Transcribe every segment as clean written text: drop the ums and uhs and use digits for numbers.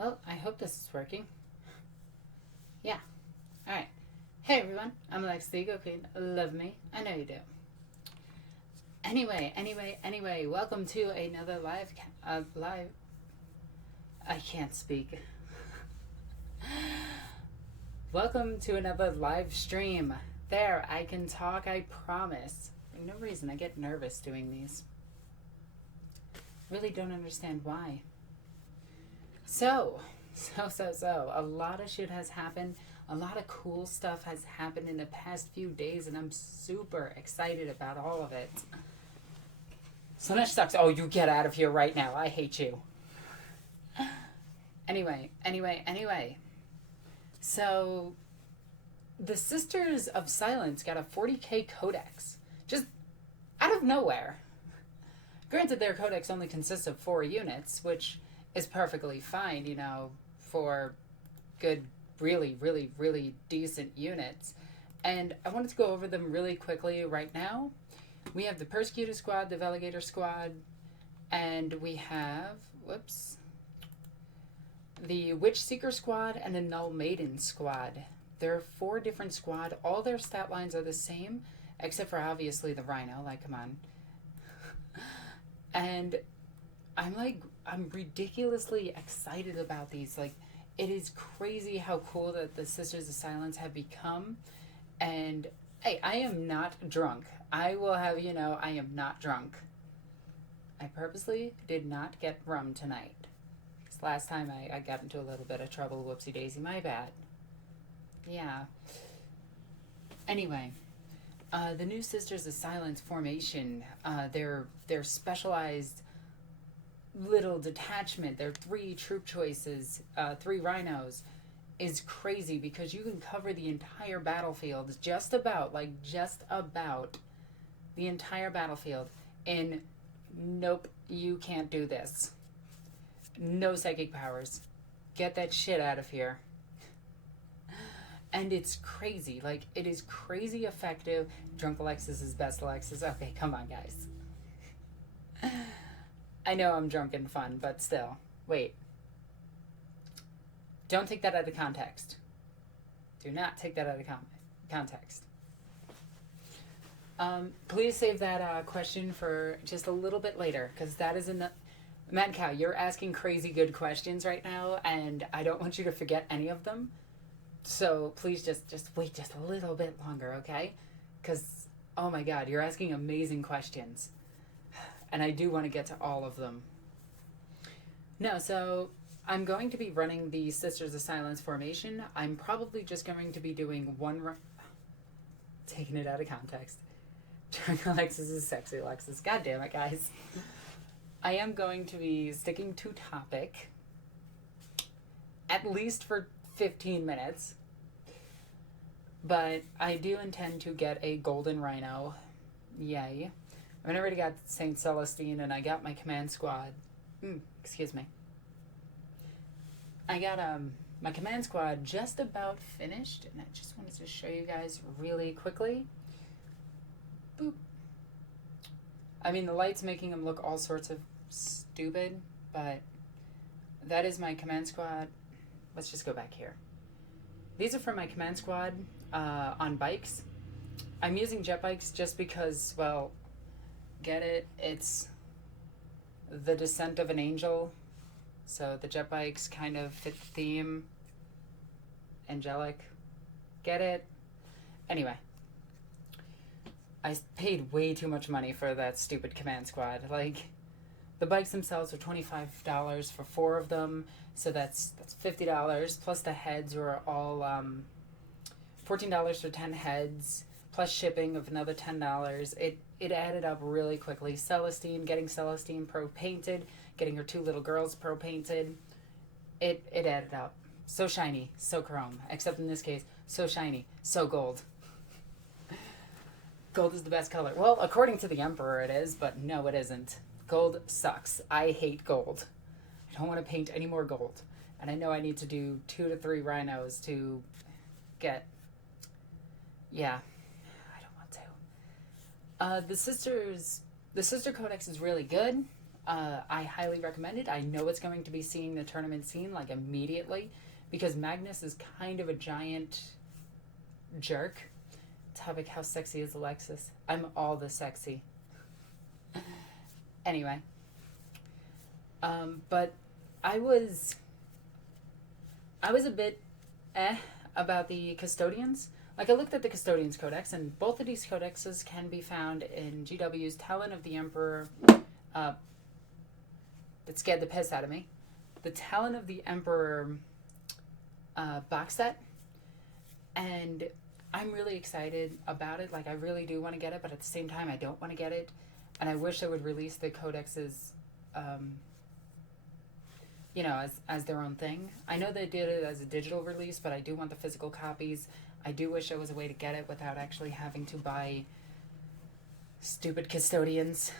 Well, I hope this is working. Yeah. Alright. Hey everyone, I'm Alexis the Ego Queen. Love me. I know you do. Anyway, welcome to another live... I can't speak. Welcome to another live stream. There, I can talk, I promise. For no reason, I get nervous doing these. Really don't understand why. So, a lot of shit has happened. A lot of cool stuff has happened in the past few days, and I'm super excited about all of it. So much sucks. Oh, you get out of here right now. I hate you. Anyway. So, the Sisters of Silence got a 40k codex. Just out of nowhere. Granted, their codex only consists of 4 units, which is perfectly fine, you know, for good, really decent units. And I wanted to go over them really quickly right now. We have the Persecutor Squad, the Veligator Squad, and we have, the Witch Seeker Squad and the Null Maiden Squad. There are 4 different squad. All their stat lines are the same, except for obviously the Rhino, like, come on. And I'm ridiculously excited about these. Like, it is crazy how cool that the Sisters of Silence have become. And, hey, I am not drunk. I will have you know, I am not drunk. I purposely did not get rum tonight. This last time I got into a little bit of trouble. Whoopsie daisy, my bad. Yeah. Anyway. The new Sisters of Silence formation, their specialized little detachment, their 3 troop choices, 3 rhinos, is crazy because you can cover the entire battlefield, just about the entire battlefield, in nope, you can't do this. No psychic powers. Get that shit out of here. And it's crazy. Like, it is crazy effective. Drunk Alexis is best Alexis. Okay, come on, guys. I know I'm drunk and fun, but still. Wait. Don't take that out of context. Do not take that out of context. Please save that question for just a little bit later, because that is enough. Mad Cow, you're asking crazy good questions right now, and I don't want you to forget any of them. So please just wait just a little bit longer, okay? Because, oh my god, you're asking amazing questions. And I do want to get to all of them. No, so I'm going to be running the Sisters of Silence formation. I'm probably just going to be doing one taking it out of context. Alexis is sexy Alexis. God damn it, guys. I am going to be sticking to topic. At least for 15 minutes. But I do intend to get a golden rhino. Yay. I mean, I already got St. Celestine and I got my command squad. Excuse me. I got my command squad just about finished, and I just wanted to show you guys really quickly. Boop. I mean, the light's making them look all sorts of stupid, but that is my command squad. Let's just go back here. These are from my command squad on bikes. I'm using jet bikes just because, well, get it? It's the descent of an angel. So the jet bikes kind of fit the theme. Angelic. Get it? Anyway. I paid way too much money for that stupid command squad. Like, the bikes themselves are $25 for 4 of them. So that's $50, plus the heads were all $14 for 10 heads, plus shipping of another $10. It added up really quickly. Getting Celestine pro-painted, getting her 2 little girls pro-painted, it added up. So shiny, so chrome, except in this case, so shiny, so gold. Gold is the best color. Well, according to the Emperor it is, but no it isn't. Gold sucks. I hate gold. I don't want to paint any more gold. And I know I need to do 2 to 3 rhinos to get... Yeah. I don't want to. The Sister Codex is really good. I highly recommend it. I know it's going to be seeing the tournament scene like immediately because Magnus is kind of a giant jerk. Topic, how sexy is Alexis? I'm all the sexy. Anyway. But I was a bit about the Custodians. Like, I looked at the Custodians Codex, and both of these codexes can be found in GW's Talon of the Emperor, that scared the piss out of me. The Talon of the Emperor box set. And I'm really excited about it. Like, I really do want to get it, but at the same time, I don't want to get it. And I wish they would release the codexes, you know, as their own thing. I know they did it as a digital release, but I do want the physical copies. I do wish there was a way to get it without actually having to buy stupid Custodians.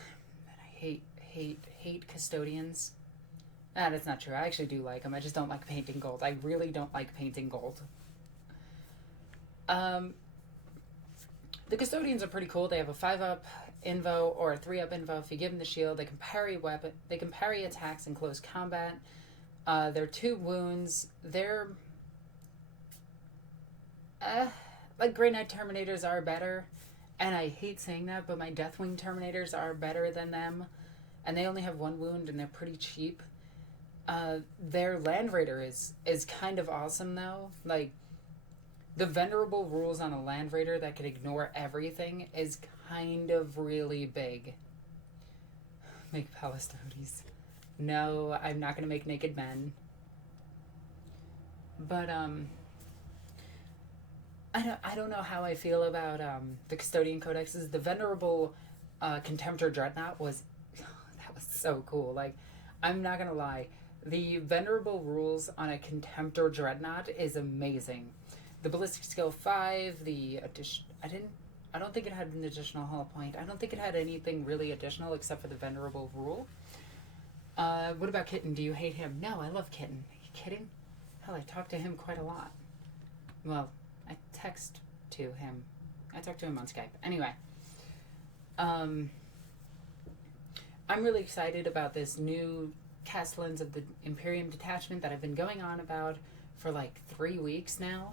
And I hate Custodians. That's not true. I actually do like them. I just don't like painting gold. I really don't like painting gold. The Custodians are pretty cool. They have a 5-up invo or a 3-up invo. If you give them the shield, they can parry they can parry attacks in close combat. They're 2 wounds. They're like Grey Knight Terminators are better, and I hate saying that, but my Deathwing Terminators are better than them, and they only have 1 wound and they're pretty cheap. Their Land Raider is kind of awesome though. Like, the venerable rules on a Land Raider that can ignore everything is kind of really big. Make Palastodes. No, I'm not going to make naked men. But, I don't know how I feel about, the Custodian Codexes. The venerable, Contemptor Dreadnought was, that was so cool. Like, I'm not going to lie. The venerable rules on a Contemptor Dreadnought is amazing. The ballistic skill 5, the addition, I don't think it had an additional hull point. I don't think it had anything really additional except for the venerable rule. What about Kitten? Do you hate him? No, I love Kitten. Are you kidding? Hell, I talk to him quite a lot. Well, I text to him. I talk to him on Skype. Anyway. I'm really excited about this new Castellans of the Imperium Detachment that I've been going on about for like 3 weeks now.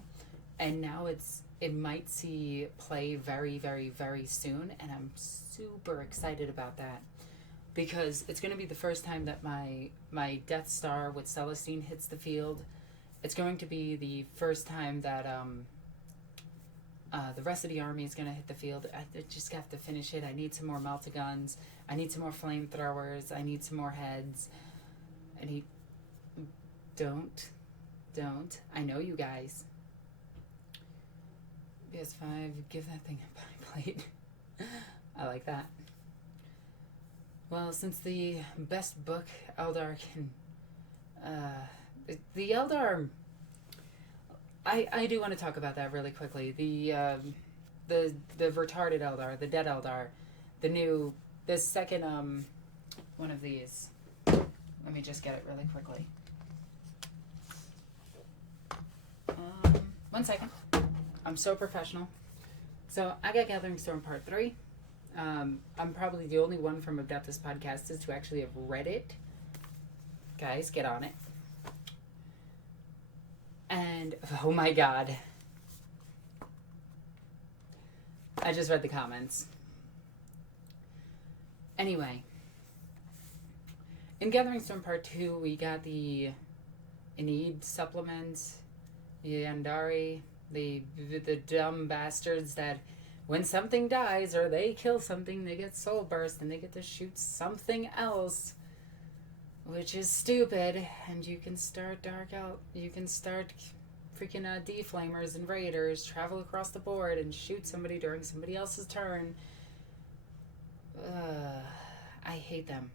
And now it might see play very, very, very soon, and I'm super excited about that because it's going to be the first time that my Death Star with Celestine hits the field. It's going to be the first time that the rest of the army is going to hit the field. I just have to finish it. I need some more melta-guns. I need some more flamethrowers. I need some more heads. I need... Don't. I know you guys. PS5, give that thing a plate. I like that. Well, since the best book Eldar can... the Eldar... I do want to talk about that really quickly. The retarded Eldar, the dead Eldar, the second, one of these. Let me just get it really quickly. 1 second. I'm so professional. So I got Gathering Storm Part 3. I'm probably the only one from Adeptus Podcasters to actually have read it. Guys, get on it. And, oh my god. I just read the comments. Anyway. In Gathering Storm Part 2, we got the Enid supplements, the Andari, the dumb bastards that when something dies or they kill something, they get soul burst and they get to shoot something else, which is stupid. And you can start you can start freaking deflamers and raiders, travel across the board and shoot somebody during somebody else's turn. I hate them.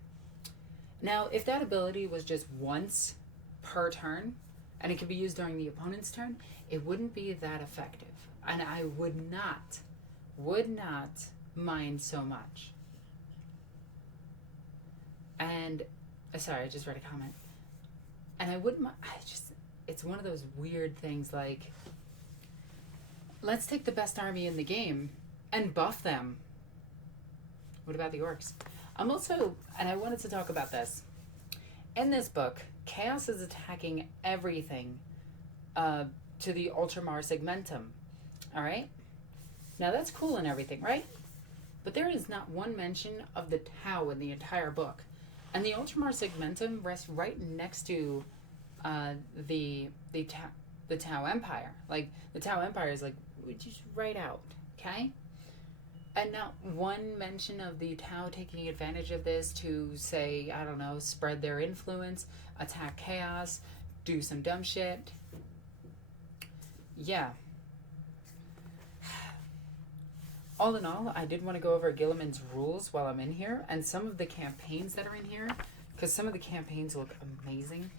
Now, if that ability was just once per turn, and it could be used during the opponent's turn, it wouldn't be that effective. And I would not mind so much. And, sorry, I just read a comment. And I wouldn't mind, it's one of those weird things like, let's take the best army in the game and buff them. What about the orks? I'm also, and I wanted to talk about this. In this book, Chaos is attacking everything to the Ultramar Segmentum. All right? Now that's cool and everything, right? But there is not one mention of the Tau in the entire book. And the Ultramar Segmentum rests right next to the Tau Empire. Like, the Tau Empire is like, just right out, okay? And not one mention of the Tau taking advantage of this to, say, I don't know, spread their influence, attack Chaos, do some dumb shit. Yeah. All in all, I did want to go over Guilliman's rules while I'm in here, and some of the campaigns that are in here, because some of the campaigns look amazing.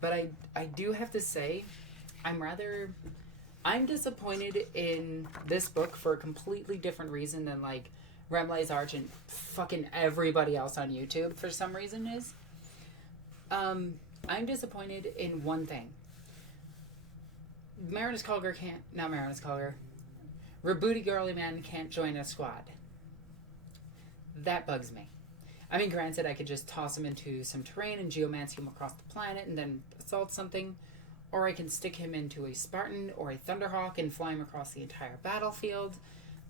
But I do have to say, I'm disappointed in this book for a completely different reason than, like, Remlay's Arch and fucking everybody else on YouTube for some reason is. I'm disappointed in one thing. Roboute Guilliman can't join a squad. That bugs me. I mean, granted, I could just toss him into some terrain and geomancy him across the planet and then assault something. Or I can stick him into a Spartan or a Thunderhawk and fly him across the entire battlefield.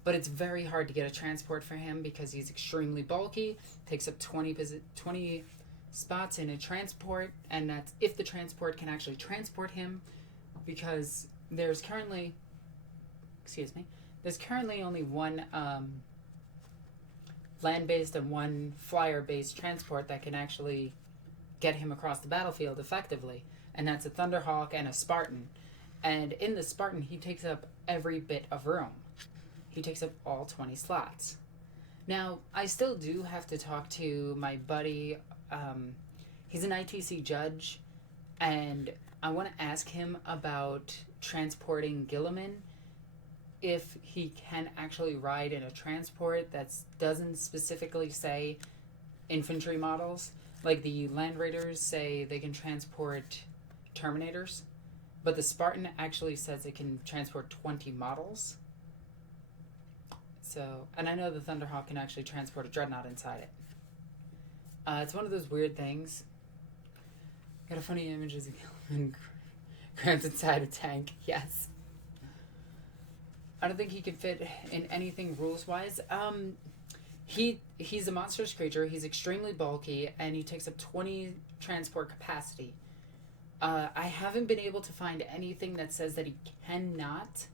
But it's very hard to get a transport for him because he's extremely bulky. Takes up 20 spots in a transport. And that's if the transport can actually transport him. Because there's currently only one land-based and one flyer-based transport that can actually get him across the battlefield effectively. And that's a Thunderhawk and a Spartan. And in the Spartan, he takes up every bit of room. He takes up all 20 slots. Now, I still do have to talk to my buddy. He's an ITC judge. And I want to ask him about transporting Guilliman. If he can actually ride in a transport that doesn't specifically say infantry models. Like the Land Raiders say they can transport Terminators, but the Spartan actually says it can transport 20 models. So, and I know the Thunderhawk can actually transport a dreadnought inside it. It's one of those weird things. Got a funny image of Guilliman crammed inside a tank. Yes. I don't think he can fit in anything rules-wise. He's a monstrous creature. He's extremely bulky, and he takes up 20 transport capacity. I haven't been able to find anything that says that he cannot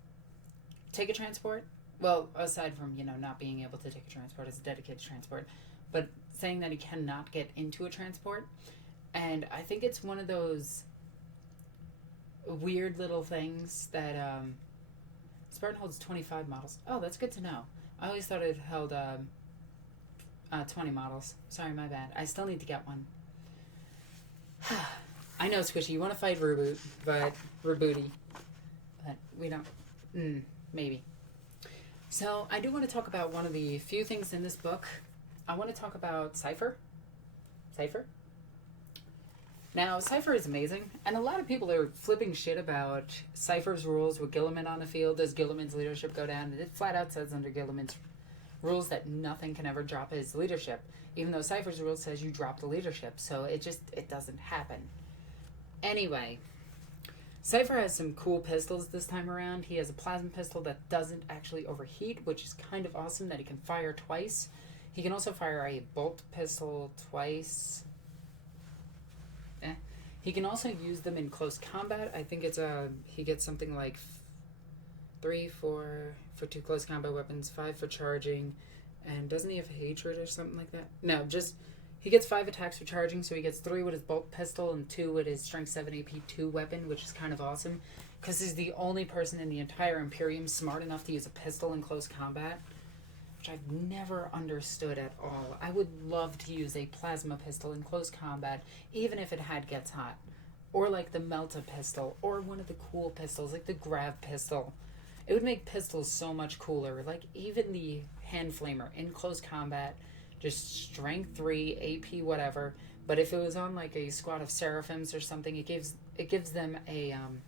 take a transport. Well, aside from, not being able to take a transport as a dedicated transport, but saying that he cannot get into a transport. And I think it's one of those weird little things that Spartan holds 25 models. Oh, that's good to know. I always thought it held 20 models. Sorry, my bad. I still need to get one. I know, Squishy, you want to fight Roboute, but we don't. Maybe. So, I do want to talk about one of the few things in this book. I want to talk about Cipher. Now, Cipher is amazing, and a lot of people are flipping shit about Cipher's rules with Guilliman on the field. Does Guilliman's leadership go down? And it flat out says under Guilliman's rules that nothing can ever drop his leadership, even though Cipher's rule says you drop the leadership, so it doesn't happen. Anyway, Cipher has some cool pistols this time around. He has a plasma pistol that doesn't actually overheat, which is kind of awesome that he can fire twice. He can also fire a bolt pistol twice. He can also use them in close combat. I think it's he gets something like 3 for 2 close combat weapons, 5 for charging, and doesn't he have hatred or something like that? No, just he gets 5 attacks for charging, so he gets 3 with his bolt pistol and 2 with his strength 7 AP 2 weapon, which is kind of awesome because he's the only person in the entire Imperium smart enough to use a pistol in close combat, which I've never understood at all. I would love to use a plasma pistol in close combat, even if it gets hot. Or like the Melta pistol, or one of the cool pistols, like the Grav pistol. It would make pistols so much cooler. Like even the Hand Flamer in close combat, just strength 3, AP whatever. But if it was on like a squad of Seraphims or something, it gives them an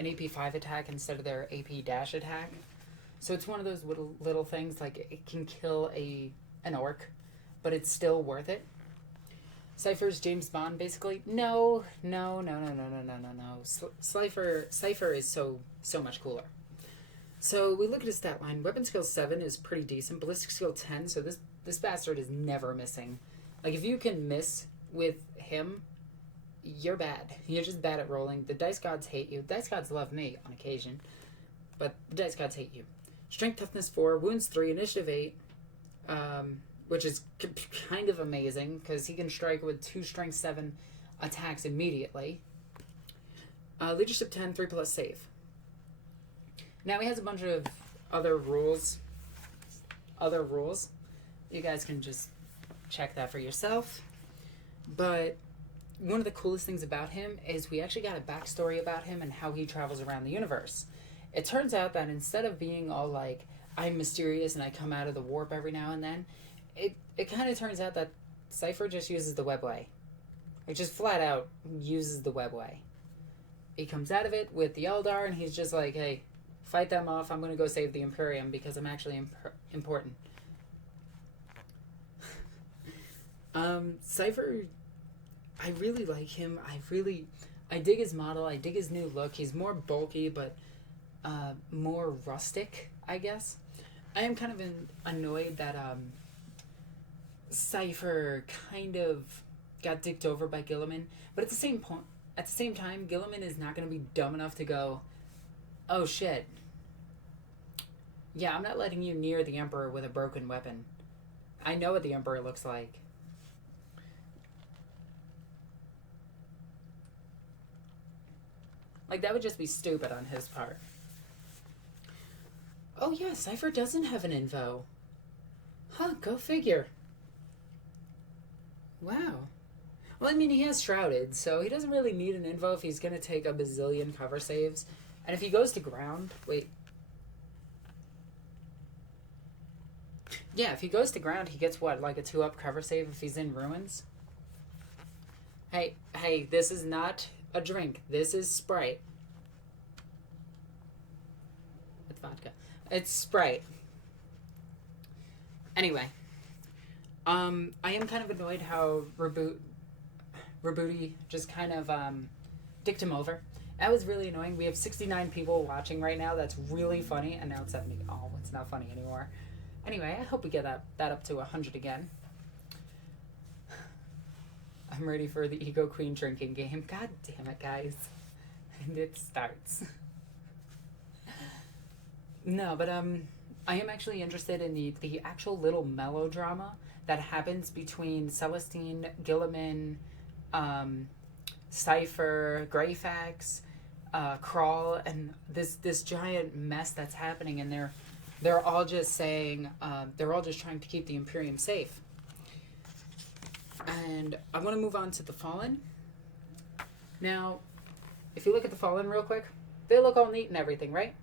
AP 5 attack instead of their AP dash attack. So it's one of those little things, like it can kill an orc, but but it's still worth it. Cipher's James Bond, basically. No. Cipher is so much cooler. So we look at his stat line. Weapon skill 7 is pretty decent. Ballistic skill 10, so this bastard is never missing. Like, if you can miss with him, you're bad. You're just bad at rolling. The dice gods hate you. Dice gods love me on occasion, but the dice gods hate you. Strength toughness 4, wounds 3, initiative 8, which is kind of amazing because he can strike with 2 strength 7 attacks immediately. Leadership 10, 3+ save. Now he has a bunch of other rules. You guys can just check that for yourself. But one of the coolest things about him is we actually got a backstory about him and how he travels around the universe. It turns out that instead of being all like, I'm mysterious and I come out of the warp every now and then, it kind of turns out that Cipher just uses the webway. It just flat out uses the webway. He comes out of it with the Eldar and he's just like, hey, fight them off. I'm going to go save the Imperium because I'm actually important. Cipher, I really like him. I dig his model. I dig his new look. He's more bulky, but more rustic, I guess. I am kind of annoyed that Cipher kind of got dicked over by Guilliman, but at the same time, Guilliman is not going to be dumb enough to go, oh shit, yeah, I'm not letting you near the Emperor with a broken weapon. I know what the Emperor looks like. Like, that would just be stupid on his part. Oh yeah, Cipher doesn't have an info. Huh, go figure. Wow. Well, I mean, he has Shrouded, so he doesn't really need an info if he's going to take a bazillion cover saves. And if he goes to ground... Wait. Yeah, if he goes to ground, he gets what? Like a 2-up cover save if he's in ruins? Hey, this is not a drink. This is Sprite. It's vodka. It's Sprite. Anyway. I am kind of annoyed how Roboute just kind of dicked him over. That was really annoying. We have 69 people watching right now. That's really funny. And now it's 70. Oh, it's not funny anymore. Anyway, I hope we get that up to 100 again. I'm ready for the Ego Queen drinking game. God damn it, guys. And it starts. No, but I am actually interested in the actual little melodrama that happens between Celestine, Guilliman, Cipher, Greyfax, Crawl, and this giant mess that's happening, and they're all just saying, they're all just trying to keep the Imperium safe. And I want to move on to the Fallen. Now, if you look at the Fallen real quick, they look all neat and everything, right?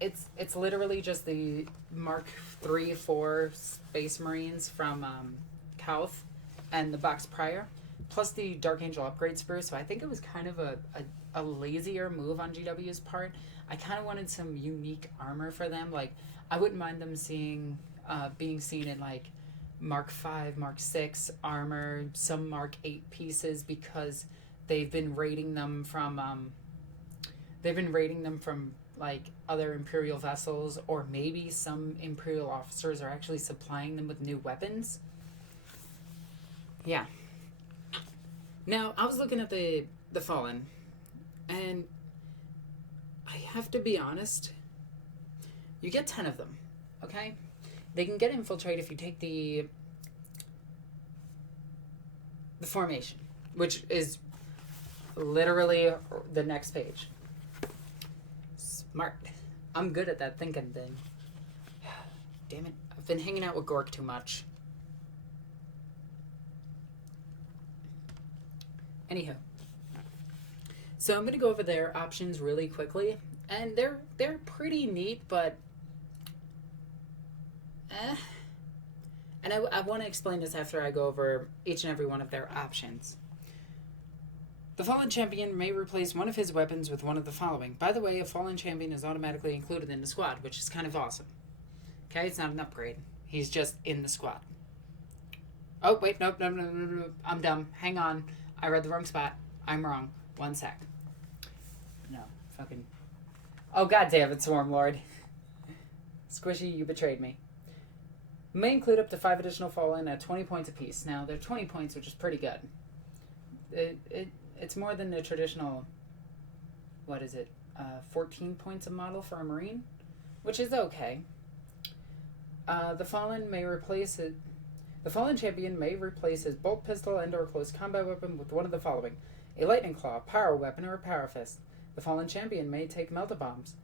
It's literally just the Mark 3-4 Space Marines from Kauth and the box prior, plus the Dark Angel upgrade sprue. So I think it was kind of a lazier move on GW's part. I kind of wanted some unique armor for them. Like, I wouldn't mind them being seen in like Mark 5, Mark 6 armor, some Mark 8 pieces, because they've been raiding them from like other Imperial vessels, or maybe some Imperial officers are actually supplying them with new weapons. Yeah. Now, I was looking at the Fallen, and I have to be honest, you get 10 of them, okay? They can get infiltrate if you take the formation, which is literally the next page. Smart. I'm good at that thinking thing. Damn it. I've been hanging out with Gork too much. Anyhow. So I'm going to go over their options really quickly. And they're pretty neat, but... And I want to explain this after I go over each and every one of their options. The Fallen Champion may replace one of his weapons with one of the following. By the way, a Fallen Champion is automatically included in the squad, which is kind of awesome. Okay, it's not an upgrade. He's just in the squad. Oh, wait, nope, no. I'm dumb. Hang on. I read the wrong spot. I'm wrong. 1 sec. No, fucking... Oh, god damn it, Swarmlord. Squishy, you betrayed me. May include up to 5 additional Fallen at 20 points apiece. Now, they're 20 points, which is pretty good. It's more than the traditional... What is it? 14 points a model for a Marine? Which is okay. The Fallen champion may replace his bolt pistol and or close combat weapon with one of the following: a lightning claw, power weapon, or a power fist. The Fallen champion may take melta bombs.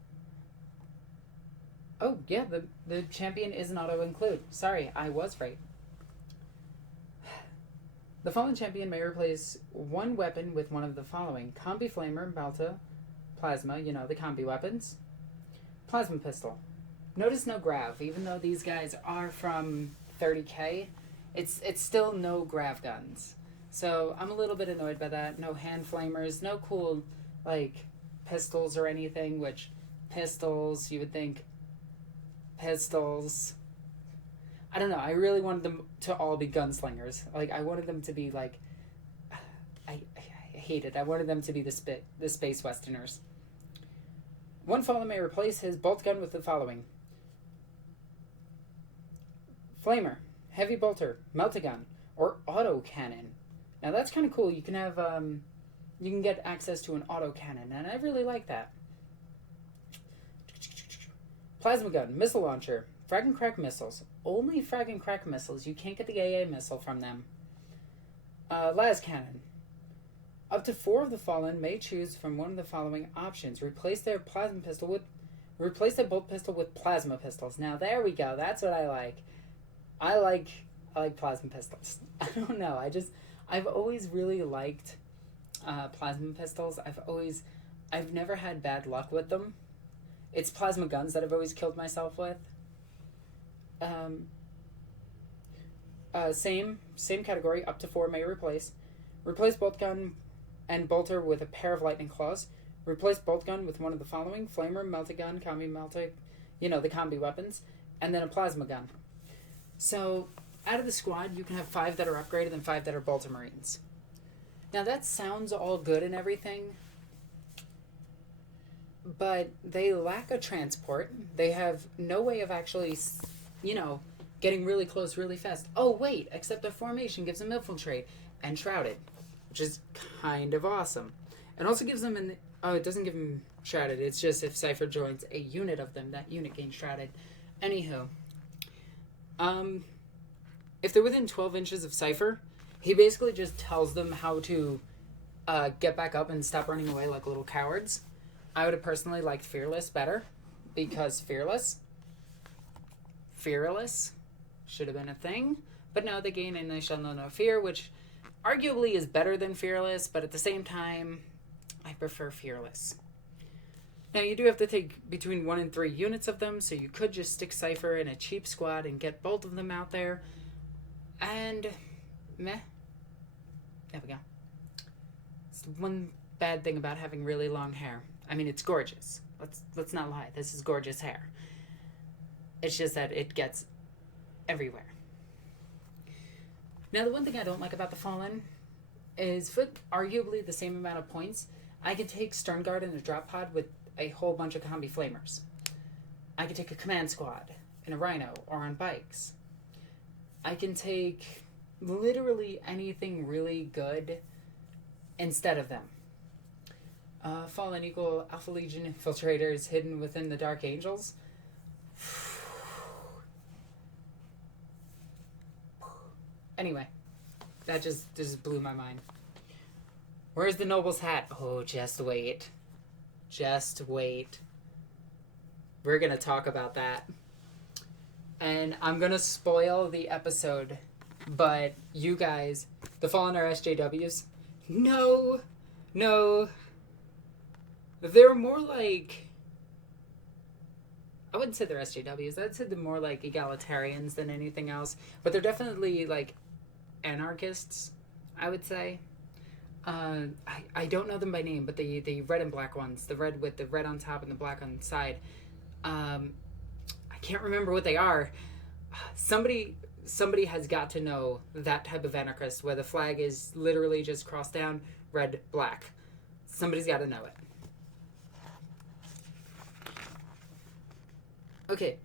Oh, yeah, the champion is an auto-include. Sorry, I was right. The Fallen champion may replace one weapon with one of the following: combi flamer, melta, plasma, the combi weapons, plasma pistol. Notice no grav, even though these guys are from 30k, it's still no grav guns. So I'm a little bit annoyed by that. No hand flamers, no cool, pistols or anything, which pistols, you would think, pistols. I don't know, I really wanted them to all be gunslingers. I wanted them to be, I hate it. I wanted them to be the space westerners. One Fallen may replace his bolt gun with the following: flamer, heavy bolter, meltagun, or auto cannon. Now that's kind of cool. You can have, you can get access to an auto cannon, and I really like that. Plasma gun, missile launcher, frag and crack missiles. Only frag and crack missiles. You can't get the AA missile from them. Las cannon. Up to 4 of the Fallen may choose from one of the following options: replace their bolt pistol with plasma pistols. Now there we go. That's what I like. I like plasma pistols. I don't know. I've always really liked plasma pistols. I've never had bad luck with them. It's plasma guns that I've always killed myself with. Same category. Up to 4 may replace. Replace bolt gun and bolter with a pair of lightning claws. Replace bolt gun with one of the following: flamer, meltagun, combi melta, the combi weapons, and then a plasma gun. So, out of the squad, you can have 5 that are upgraded and 5 that are bolter marines. Now, that sounds all good and everything, but they lack a transport. They have no way of actually, getting really close really fast. Oh, wait, except the formation gives them infiltrate and shrouded, which is kind of awesome. It also gives them it doesn't give them shrouded. It's just if Cipher joins a unit of them, that unit gains shrouded. Anywho. If they're within 12 inches of Cipher, he basically just tells them how to get back up and stop running away like little cowards. I would have personally liked Fearless better, because Fearless should have been a thing. But no, they gain and they shall know no fear, which arguably is better than Fearless, but at the same time, I prefer Fearless. Now, you do have to take between 1 and 3 units of them, so you could just stick Cipher in a cheap squad and get both of them out there. And, meh. There we go. It's one bad thing about having really long hair. I mean, it's gorgeous. Let's not lie. This is gorgeous hair. It's just that it gets everywhere. Now, the one thing I don't like about the Fallen is, for arguably the same amount of points, I could take Sternguard in a drop pod with a whole bunch of combi flamers. I could take a command squad in a rhino or on bikes. I can take literally anything really good instead of them. Fallen equal Alpha Legion infiltrators hidden within the Dark Angels. Anyway, that just blew my mind. Where's the noble's hat? Oh, just wait. Just wait. We're going to talk about that. And I'm going to spoil the episode, but you guys, the Fallen are SJWs? No. They're more like... I wouldn't say they're SJWs. I'd say they're more like egalitarians than anything else. But they're definitely like anarchists, I would say. I don't know them by name, but the red and black ones. The red with the red on top and the black on the side. I can't remember what they are. Somebody somebody has got to know that type of anarchist where the flag is literally just crossed down, red, black. Somebody's got to know it. Okay,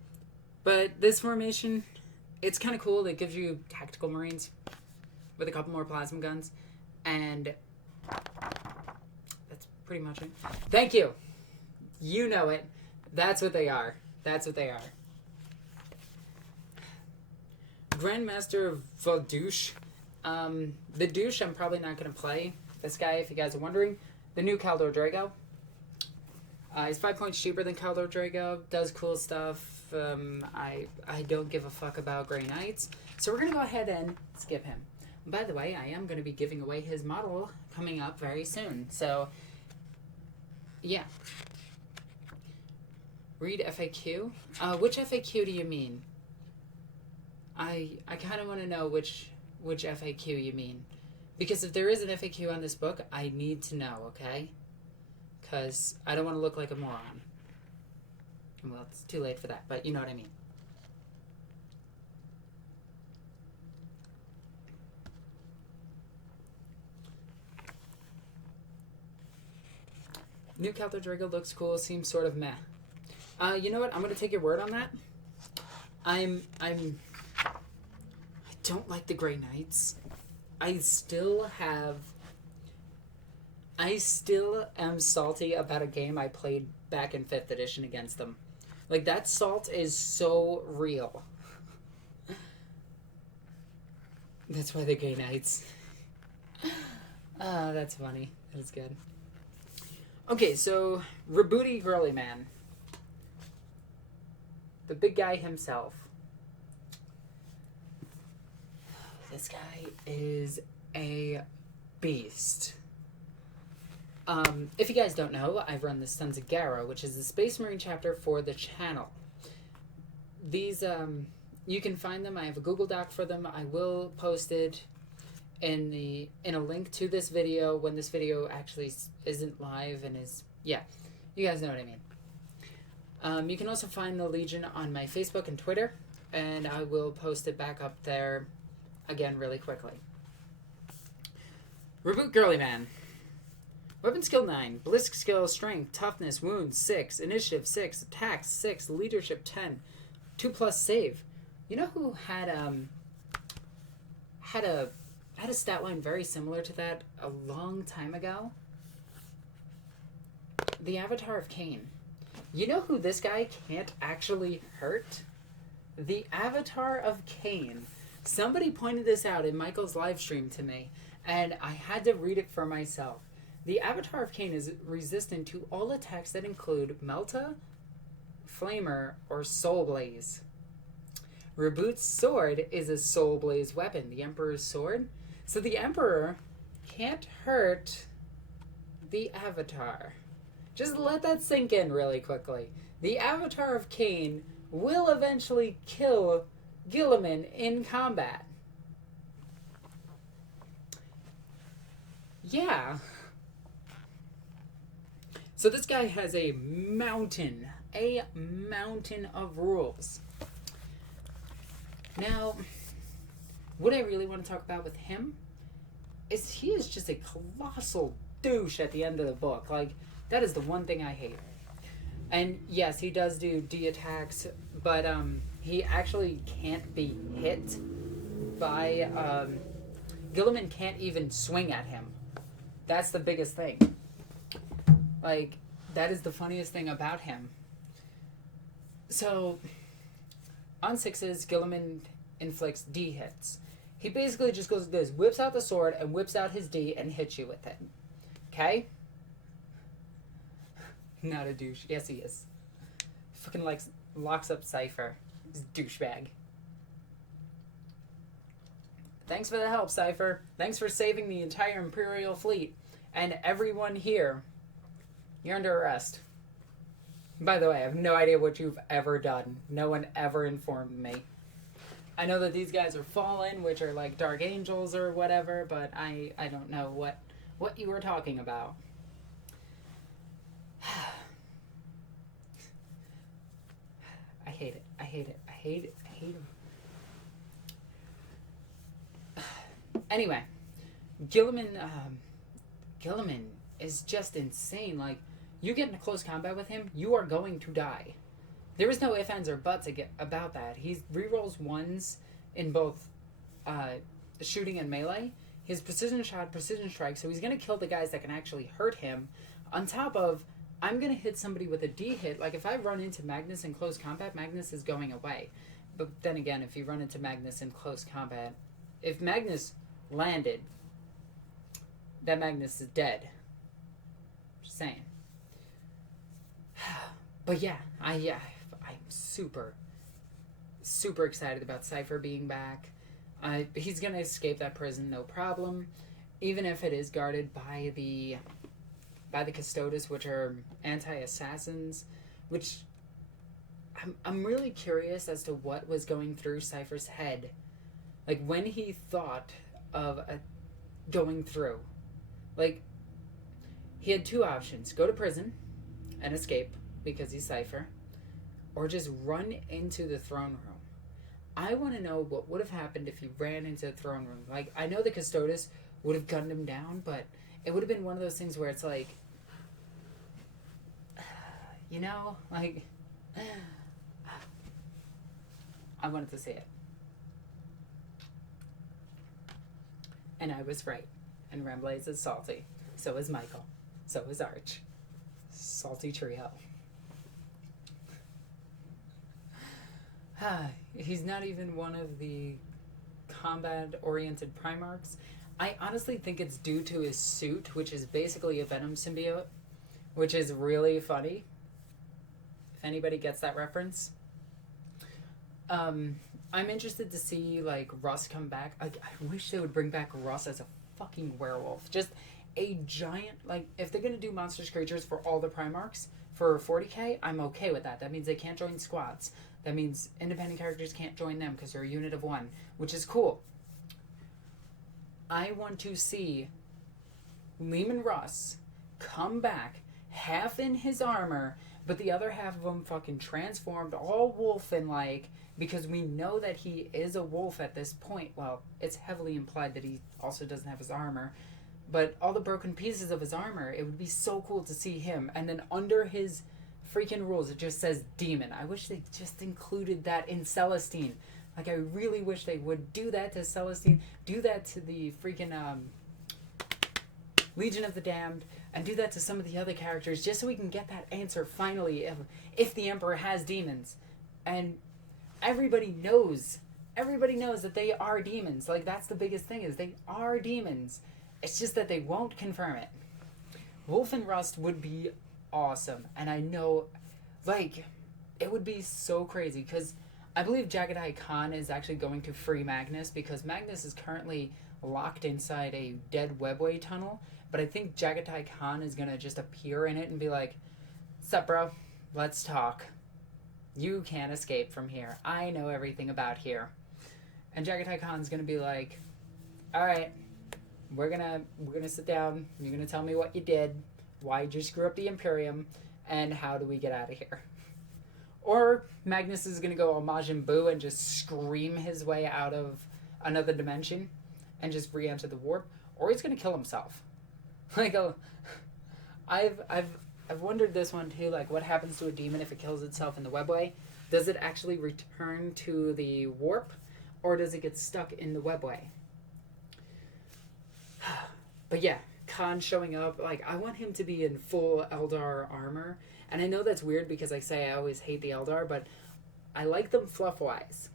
but this formation, it's kind of cool. It gives you tactical marines with a couple more plasma guns, and that's pretty much it. Thank you. You know it. That's what they are. That's what they are. Grandmaster Valdouche. The douche I'm probably not going to play. This guy, if you guys are wondering, the new Caldor Drago. He's 5 points cheaper than Caldor Drago. Does cool stuff. I don't give a fuck about Grey Knights. So we're going to go ahead and skip him. By the way, I am going to be giving away his model coming up very soon. So, yeah. Read FAQ. Which FAQ do you mean? I kind of want to know which FAQ you mean. Because if there is an FAQ on this book, I need to know, okay? Because I don't want to look like a moron. Well, it's too late for that, but you know what I mean. New Caldor Drago looks cool, seems sort of meh. You know what? I'm going to take your word on that. I don't like the Grey Knights. I still am salty about a game I played back in 5th edition against them. Like, that salt is so real. That's why the Grey Knights. That's funny. That's good. Okay, so Roboute Guilliman. The big guy himself. This guy is a beast. If you guys don't know, I've run the Sons of Garrow, which is the Space Marine chapter for the channel. These, you can find them. I have a Google Doc for them. I will post it in a link to this video when this video actually isn't live and is, yeah, you guys know what I mean. You can also find the Legion on my Facebook and Twitter, and I will post it back up there again really quickly. Roboute Guilliman. Weapon skill 9, ballistic skill, strength, toughness, wounds 6, initiative 6, attacks 6, leadership 10, 2+ save. You know who had a stat line very similar to that a long time ago? The Avatar of Cain. You know who this guy can't actually hurt? The Avatar of Cain. Somebody pointed this out in Michael's live stream to me, and I had to read it for myself. The Avatar of Cain is resistant to all attacks that include Melta, Flamer, or Soul Blaze. Roboute's sword is a Soul Blaze weapon, the Emperor's sword. So the Emperor can't hurt the Avatar. Just let that sink in really quickly. The Avatar of Cain will eventually kill Guilliman in combat. Yeah. So this guy has a mountain of rules. Now, what I really want to talk about with him is he is just a colossal douche at the end of the book. Like, that is the one thing I hate. And yes, he does do D attacks, but he actually can't be hit by Guilliman can't even swing at him. That's the biggest thing. Like, that is the funniest thing about him. So, on 6s, Guilliman inflicts D hits. He basically just goes like this, whips out the sword and whips out his D and hits you with it. Okay? Not a douche. Yes, he is. Fucking locks up Cipher. He's a douchebag. Thanks for the help, Cipher. Thanks for saving the entire Imperial fleet. And everyone here. You're under arrest. By the way, I have no idea what you've ever done. No one ever informed me. I know that these guys are fallen, which are like dark angels or whatever, but I don't know what you were talking about. I hate it. I hate it. I hate it. I hate him. Anyway, Guilliman, Guilliman is just insane. Like, you get into close combat with him, you are going to die. There is no ifs, ands, or buts about that. He rerolls ones in both shooting and melee. His precision shot, precision strike, so he's going to kill the guys that can actually hurt him. On top of, I'm going to hit somebody with a D hit. Like, if I run into Magnus in close combat, Magnus is going away. But then again, if you run into Magnus in close combat, if Magnus landed, that Magnus is dead. Just saying. But yeah, I'm super, super excited about Cipher being back. He's gonna escape that prison, no problem. Even if it is guarded by the Custodians, which are anti-assassins, which I'm really curious as to what was going through Cipher's head. Like, when he thought of going through. Like, he had two options. Go to prison and escape because he's Cipher, or just run into the throne room. I want to know what would have happened if he ran into the throne room. Like, I know the Custodians would have gunned him down, but it would have been one of those things where it's like, you know, like, I wanted to see it. And I was right. And Remblaze is salty. So is Michael. So is Arch. Salty trio. He's not even one of the combat-oriented Primarchs. I honestly think it's due to his suit, which is basically a Venom symbiote, which is really funny. If anybody gets that reference. I'm interested to see, like, Russ come back. I wish they would bring back Russ as a fucking werewolf. Just a giant, like, if they're going to do monstrous creatures for all the Primarchs for 40k, I'm okay with that. That means they can't join squads. That means independent characters can't join them because they're a unit of one, which is cool. I want to see Leman Russ come back, half in his armor, but the other half of him fucking transformed, all wolfen-like, because we know that he is a wolf at this point. Well, it's heavily implied that he also doesn't have his armor, but all the broken pieces of his armor, it would be so cool to see him. And then under his freaking rules, it just says demon. I wish they just included that in Celestine. Like, I really wish they would do that to Celestine, do that to the freaking Legion of the Damned, and do that to some of the other characters, just so we can get that answer finally if the Emperor has demons. And everybody knows that they are demons. Like, that's the biggest thing, is they are demons. It's just that they won't confirm it. Wolf and Rust would be awesome. And I know, like, it would be so crazy, because I believe Jagadai Khan is actually going to free Magnus, because Magnus is currently locked inside a dead webway tunnel. But I think Jagadai Khan is going to just appear in it and be like, "Sup, bro? Let's talk. You can't escape from here. I know everything about here." And Jagadai Khan's going to be like, "Alright, we're gonna sit down. You're going to tell me what you did, why you screw up the Imperium, and how do we get out of here?" Or Magnus is going to go all Majin Buu and just scream his way out of another dimension and just re-enter the warp. Or he's going to kill himself. Like, I've wondered this one too, like, what happens to a demon if it kills itself in the webway? Does it actually return to the warp, or does it get stuck in the webway? But yeah, Khan showing up, like, I want him to be in full Eldar armor. And I know that's weird because I say I always hate the Eldar, but I like them fluff-wise.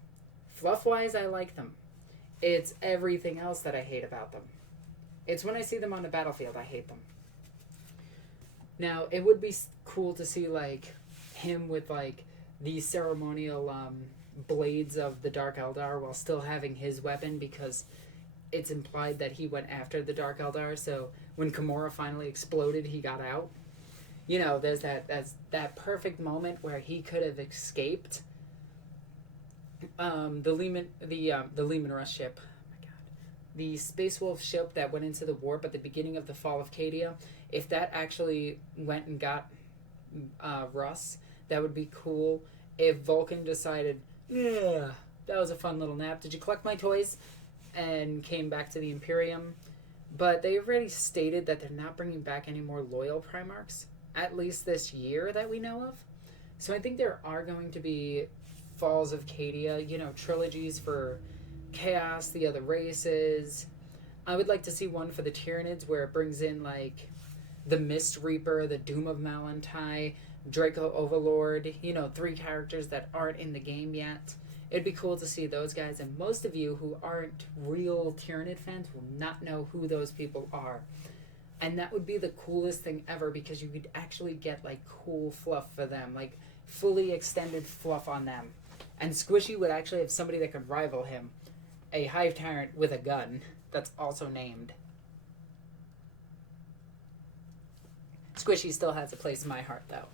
Fluff-wise, I like them. It's everything else that I hate about them. It's when I see them on the battlefield, I hate them. Now, it would be cool to see, like, him with, like, the ceremonial blades of the Dark Eldar while still having his weapon, because it's implied that he went after the Dark Eldar, so when Kimura finally exploded, he got out. You know, there's that perfect moment where he could have escaped the Leman Russ ship. The Space Wolf ship that went into the warp at the beginning of the fall of Cadia, if that actually went and got Russ, that would be cool. If Vulcan decided, yeah, that was a fun little nap. Did you collect my toys? and came back to the Imperium. But they already stated that they're not bringing back any more loyal Primarchs, at least this year that we know of. So I think there are going to be Falls of Cadia, you know, trilogies for Chaos, the other races. I would like to see one for the Tyranids where it brings in, like, the Mist Reaper, the Doom of Malantai, Draco Overlord, you know, 3 characters that aren't in the game yet. It'd be cool to see those guys, and most of you who aren't real Tyranid fans will not know who those people are. And that would be the coolest thing ever, because you could actually get, like, cool fluff for them, like, fully extended fluff on them. And Squishy would actually have somebody that could rival him, a Hive Tyrant with a gun that's also named. Squishy still has a place in my heart, though.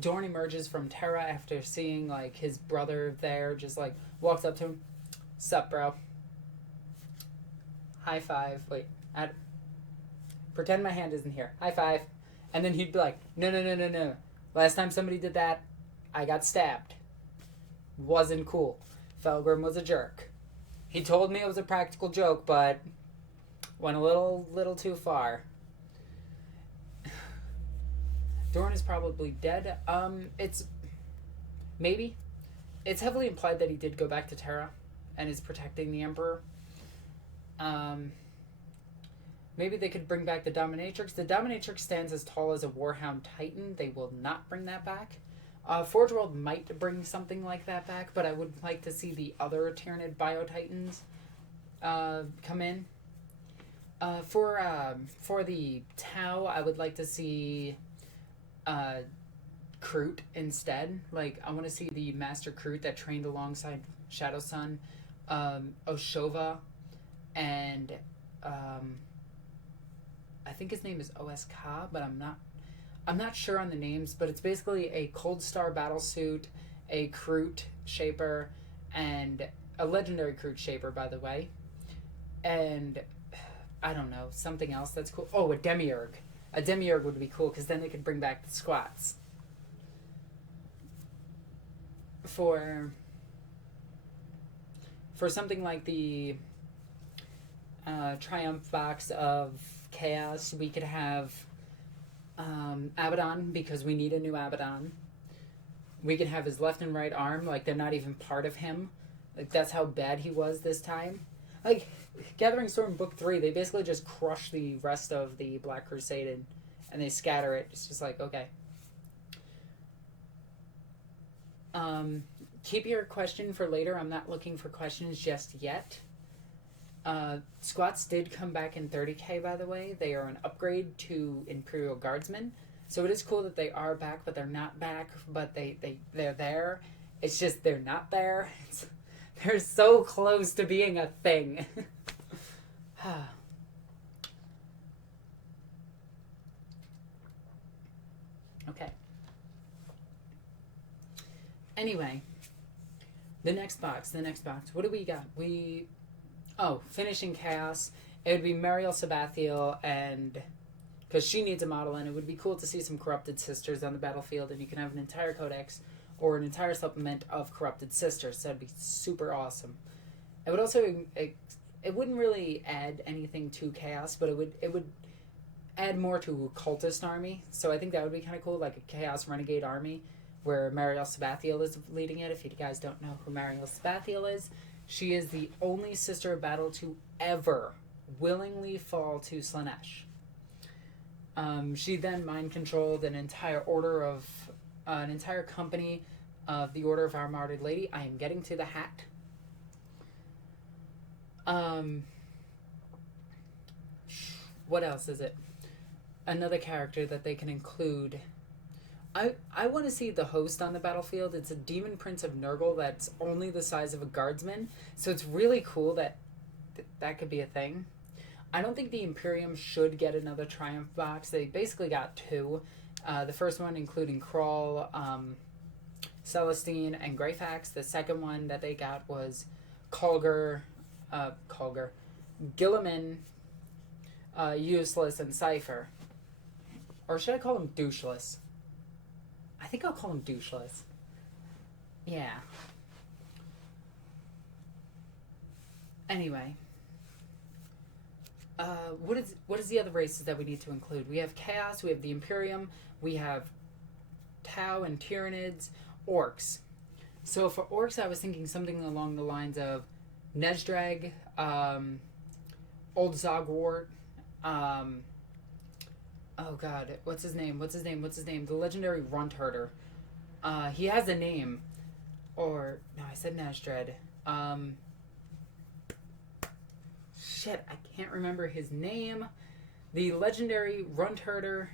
Dorn emerges from Terra after seeing, like, his brother there, just, like, walks up to him. Sup, bro? High five. Wait, pretend my hand isn't here. High five. And then he'd be like, no. Last time somebody did that, I got stabbed. Wasn't cool. Felgrim was a jerk. He told me it was a practical joke, but went a little too far. Dorn is probably dead. Maybe. It's heavily implied that he did go back to Terra and is protecting the Emperor. Maybe they could bring back the Dominatrix. The Dominatrix stands as tall as a Warhound Titan. They will not bring that back. Forge World might bring something like that back, but I would like to see the other Tyranid Bio-Titans come in. For the Tau, I would like to see Kroot instead. Like, I want to see the Master Kroot that trained alongside Shadow Sun, Oshova, and I think his name is OSK, but I'm not sure on the names, but it's basically a Cold Star battlesuit, a Kroot shaper, and a legendary Kroot shaper, by the way. And I don't know, something else that's cool. Oh, a Demiurge. A Demiurge would be cool, because then they could bring back the squats. For something like the Triumph Box of Chaos, we could have Abaddon, because we need a new Abaddon. We could have his left and right arm, like they're not even part of him. Like, that's how bad he was this time. Like, Gathering Storm Book 3, they basically just crush the rest of the Black Crusade and they scatter it. It's just like, okay. Keep your question for later. I'm not looking for questions just yet. Squats did come back in 30k, by the way. They are an upgrade to Imperial Guardsmen. So it is cool that they are back, but they're not back. But they're there. It's just they're not there. They're so close to being a thing. Okay. Anyway, the next box. What do we got? Finishing Chaos. It would be Mariel Sabathiel, and because she needs a model, and it would be cool to see some Corrupted Sisters on the battlefield, and you can have an entire codex or an entire supplement of Corrupted Sisters. So that'd be super awesome. It would also, it wouldn't really add anything to Chaos, but it would add more to a Cultist army. So I think that would be kind of cool, like a Chaos Renegade army where Mariel Sabathiel is leading it. If you guys don't know who Mariel Sabathiel is, she is the only Sister of Battle to ever willingly fall to Slaanesh. She then mind-controlled an entire company of the Order of Our Martyred Lady. I am getting to the hat. What else is it? Another character that they can include. I want to see the host on the battlefield. It's a Demon Prince of Nurgle that's only the size of a guardsman. So it's really cool that that could be a thing. I don't think the Imperium should get another Triumph box. They basically got 2. The first one including Crawl, Celestine, and Greyfax. The second one that they got was Guilliman, Useless, and Cipher. Or should I call him Doucheless? I think I'll call him Doucheless. Yeah. Anyway. What is the other races that we need to include? We have Chaos, we have the Imperium, we have Tau and Tyranids, Orks. So for Orks, I was thinking something along the lines of Nezdrag, Old Zogwart, oh god, what's his name? The legendary Runt Herder. He has a name. Or, no, I said Nezdrad. Shit, I can't remember his name. The legendary Runt Herder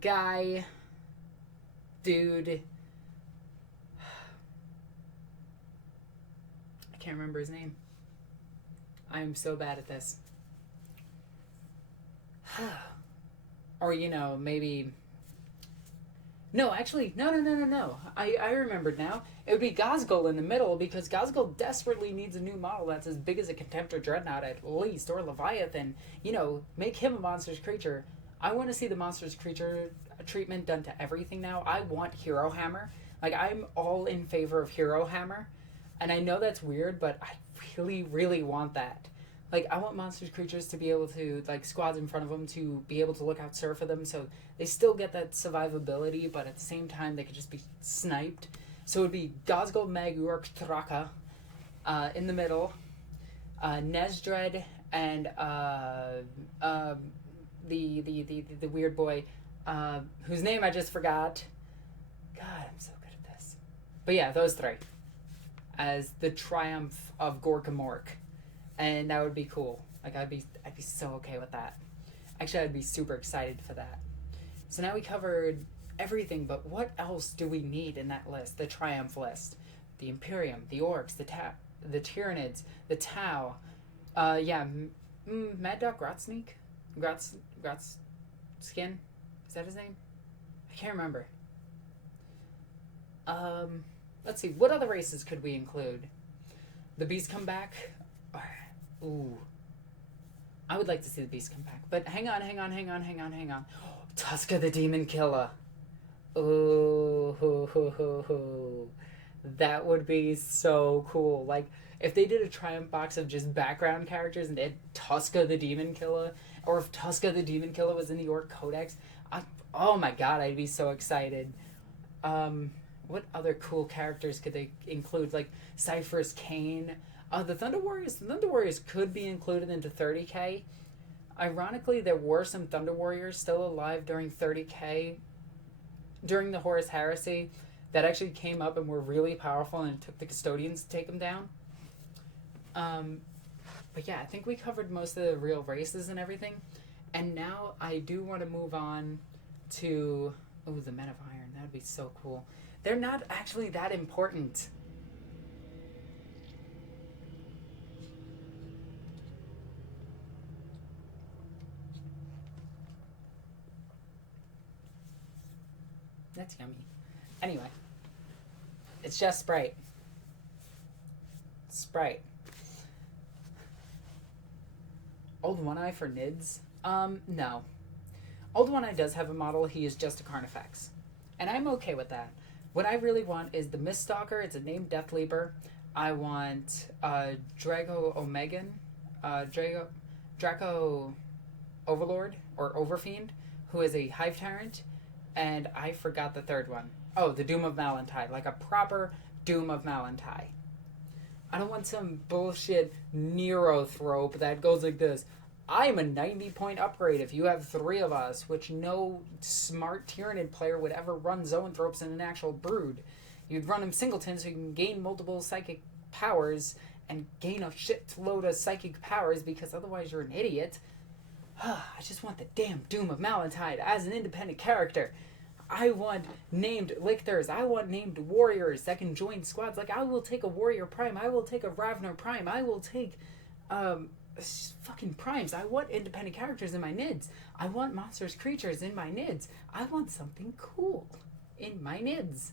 guy, dude. I can't remember his name. I am so bad at this. Or, you know, maybe... No, actually, no. I remembered now. It would be Gazgul in the middle, because Gazgul desperately needs a new model that's as big as a Contemptor Dreadnought at least, or Leviathan. You know, make him a monstrous creature. I want to see the monstrous creature treatment done to everything now. I want Hero Hammer. Like, I'm all in favor of Hero Hammer. And I know that's weird, but I really, really want that. Like, I want monstrous creatures to be able to, like, squads in front of them to be able to look out surf of them, so they still get that survivability, but at the same time, they could just be sniped. So it would be Gazgul Mag Urk Traka in the middle, Nezdrad, and the weird boy, whose name I just forgot. God, I'm so good at this. But yeah, those three. As the triumph of Gorkamork. And that would be cool. Like, I'd be so okay with that. Actually, I'd be super excited for that. So now we covered everything, but what else do we need in that list? The Triumph list. The Imperium, the Orks, the Tyranids, the Tau. Mad Dog Grotsneak? Skin? Is that his name? I can't remember. Let's see. What other races could we include? The Beast come back? Ooh. I would like to see the Beast come back. But hang on. Tuska the Demon Killer. Ooh. That would be so cool. Like, if they did a Triumph box of just background characters and they had Tuska the Demon Killer, or if Tuska the Demon Killer was in the Ork Codex, oh my god, I'd be so excited. What other cool characters could they include? Like, Cipher's Kane. The Thunder Warriors could be included into 30k. Ironically, there were some Thunder Warriors still alive during 30k, during the Horus Heresy, that actually came up and were really powerful, and it took the Custodians to take them down. But yeah, I think we covered most of the real races and everything. And now I do want to move on to... Oh, the Men of Iron. That would be so cool. They're not actually that important. That's yummy. Anyway. It's just Sprite. Old One Eye for Nids? No. Old One Eye does have a model. He is just a Carnifex. And I'm okay with that. What I really want is the Miststalker. It's a named Death Leaper. I want Draco Omegan. Draco Overlord, or Overfiend, who is a Hive Tyrant. And I forgot the third one. Oh, the Doom of Malantai. Like a proper Doom of Malantai. I don't want some bullshit Neurothrope that goes like this. I'm a 90-point upgrade if you have 3 of us, which no smart Tyranid player would ever run Zoanthropes in an actual brood. You'd run them singleton so you can gain multiple psychic powers and gain a shitload of psychic powers, because otherwise you're an idiot. I just want the damn Doom of Malantide as an independent character. I want named Lictors. I want named warriors that can join squads. Like, I will take a Warrior Prime. I will take a Ravner Prime. I will take, fucking Primes. I want independent characters in my NIDs. I want monstrous creatures in my NIDs. I want something cool in my NIDs.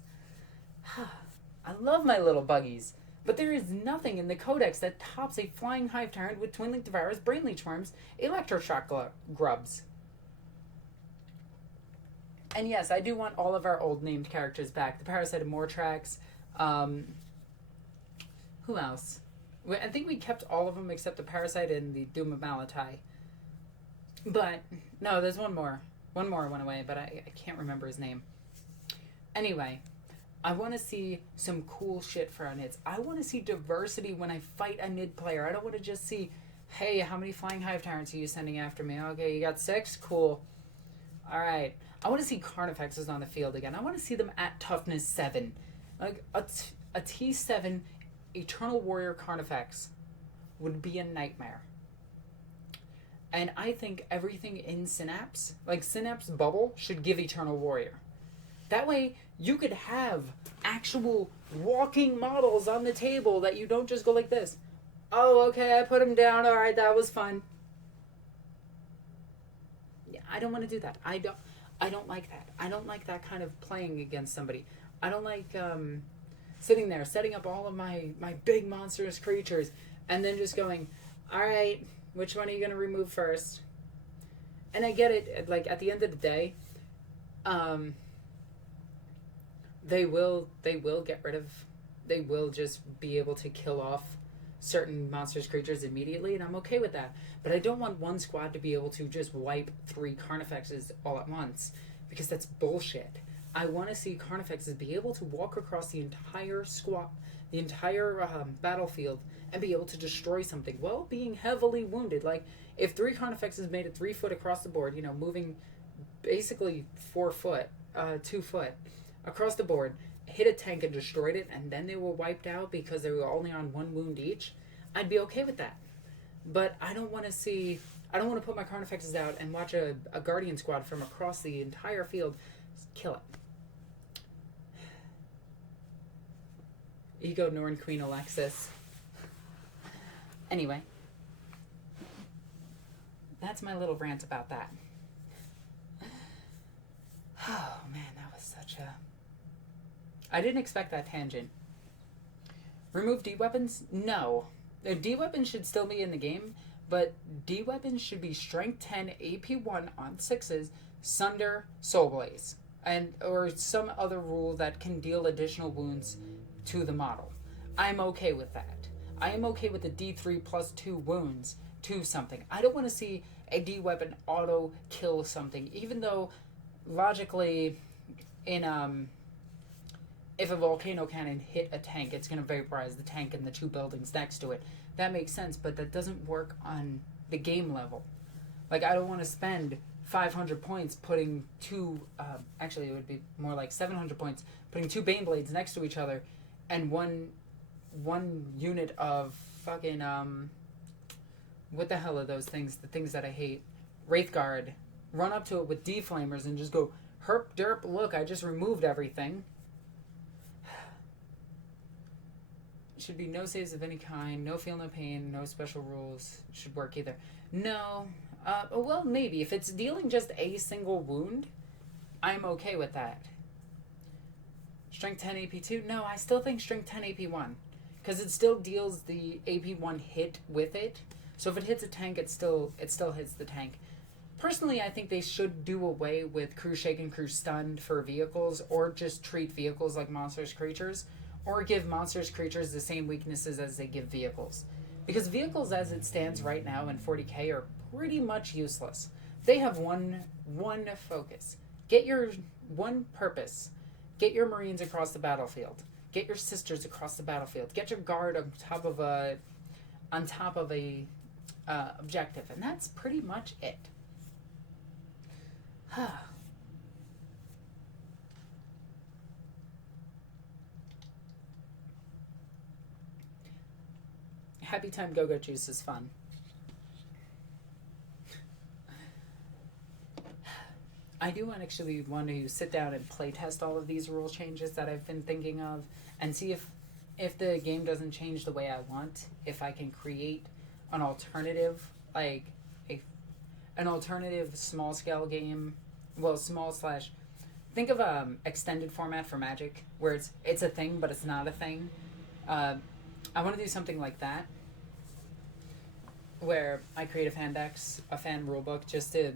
I love my little buggies. But there is nothing in the Codex that tops a Flying Hive Tyrant with Twin Link Devourers, Brain Leech Worms, Electroshock Grubs. And yes, I do want all of our old named characters back. The Parasite of Mortrax. Who else? I think we kept all of them except the Parasite and the Doom of Malatai. But, no, there's one more. One more went away, but I can't remember his name. Anyway, I want to see some cool shit for our Nids. I want to see diversity when I fight a Nid player. I don't want to just see, hey, how many Flying Hive Tyrants are you sending after me? Okay, you got 6? Cool. Alright. I want to see Carnifexes on the field again. I want to see them at toughness 7. Like, a T7 Eternal Warrior Carnifex would be a nightmare. And I think everything in Synapse, like Synapse Bubble, should give Eternal Warrior. That way, you could have actual walking models on the table that you don't just go like this. Oh, okay, I put him down. All right, that was fun. Yeah, I don't want to do that. I don't like that. I don't like that kind of playing against somebody. I don't like sitting there, setting up all of my big monstrous creatures, and then just going, all right, which one are you going to remove first? And I get it. Like, at the end of the day, they will get rid of... They will just be able to kill off certain monstrous creatures immediately, and I'm okay with that. But I don't want one squad to be able to just wipe 3 Carnifexes all at once, because that's bullshit. I want to see Carnifexes be able to walk across the entire squad, the entire battlefield, and be able to destroy something while being heavily wounded. Like, if 3 Carnifexes made it 3 foot across the board, you know, moving basically 4 foot, 2 foot across the board, hit a tank and destroyed it, and then they were wiped out because they were only on 1 wound each, I'd be okay with that. But I don't want to see... I don't want to put my Carnifexes out and watch a Guardian squad from across the entire field kill it. EgoQueenAlexis. Anyway, that's my little rant about that. Oh man, that was such a... I didn't expect that tangent. Remove D-weapons? No. The D-weapons should still be in the game, but D-weapons should be Strength 10, AP 1 on 6s, Sunder, Soul Blaze, or some other rule that can deal additional wounds to the model. I'm okay with that. I am okay with the D3 plus 2 wounds to something. I don't want to see a D-weapon auto kill something, even though logically in if a volcano cannon hit a tank, it's going to vaporize the tank and the 2 buildings next to it. That makes sense, but that doesn't work on the game level. Like, I don't want to spend 500 points putting 2, actually it would be more like 700 points, putting 2 Baneblades next to each other, and one unit of fucking, what the hell are those things? The things that I hate. Wraithguard. Run up to it with D-flamers and just go, herp derp, look, I just removed everything. Should be no saves of any kind, no feel, no pain, no special rules. Should work either. No. Well, maybe. If it's dealing just a single wound, I'm okay with that. Strength 10 AP 2? No, I still think Strength 10 AP 1. Because it still deals the AP 1 hit with it. So if it hits a tank, it still hits the tank. Personally, I think they should do away with Crew Shaken, Crew Stunned for vehicles, or just treat vehicles like monstrous creatures, or give monstrous creatures the same weaknesses as they give vehicles. Because vehicles as it stands right now in 40k are pretty much useless. They have one focus. Get your one purpose. Get your Marines across the battlefield. Get your sisters across the battlefield. Get your guard on top of a objective, and that's pretty much it. Happy Time Go-Go Juice is fun. I do actually want to sit down and play test all of these rule changes that I've been thinking of, and see if the game doesn't change the way I want, if I can create an alternative, like an alternative small scale game. Well, small slash, think of extended format for Magic, where it's a thing but it's not a thing. I want to do something like that, where I create a fan rulebook just to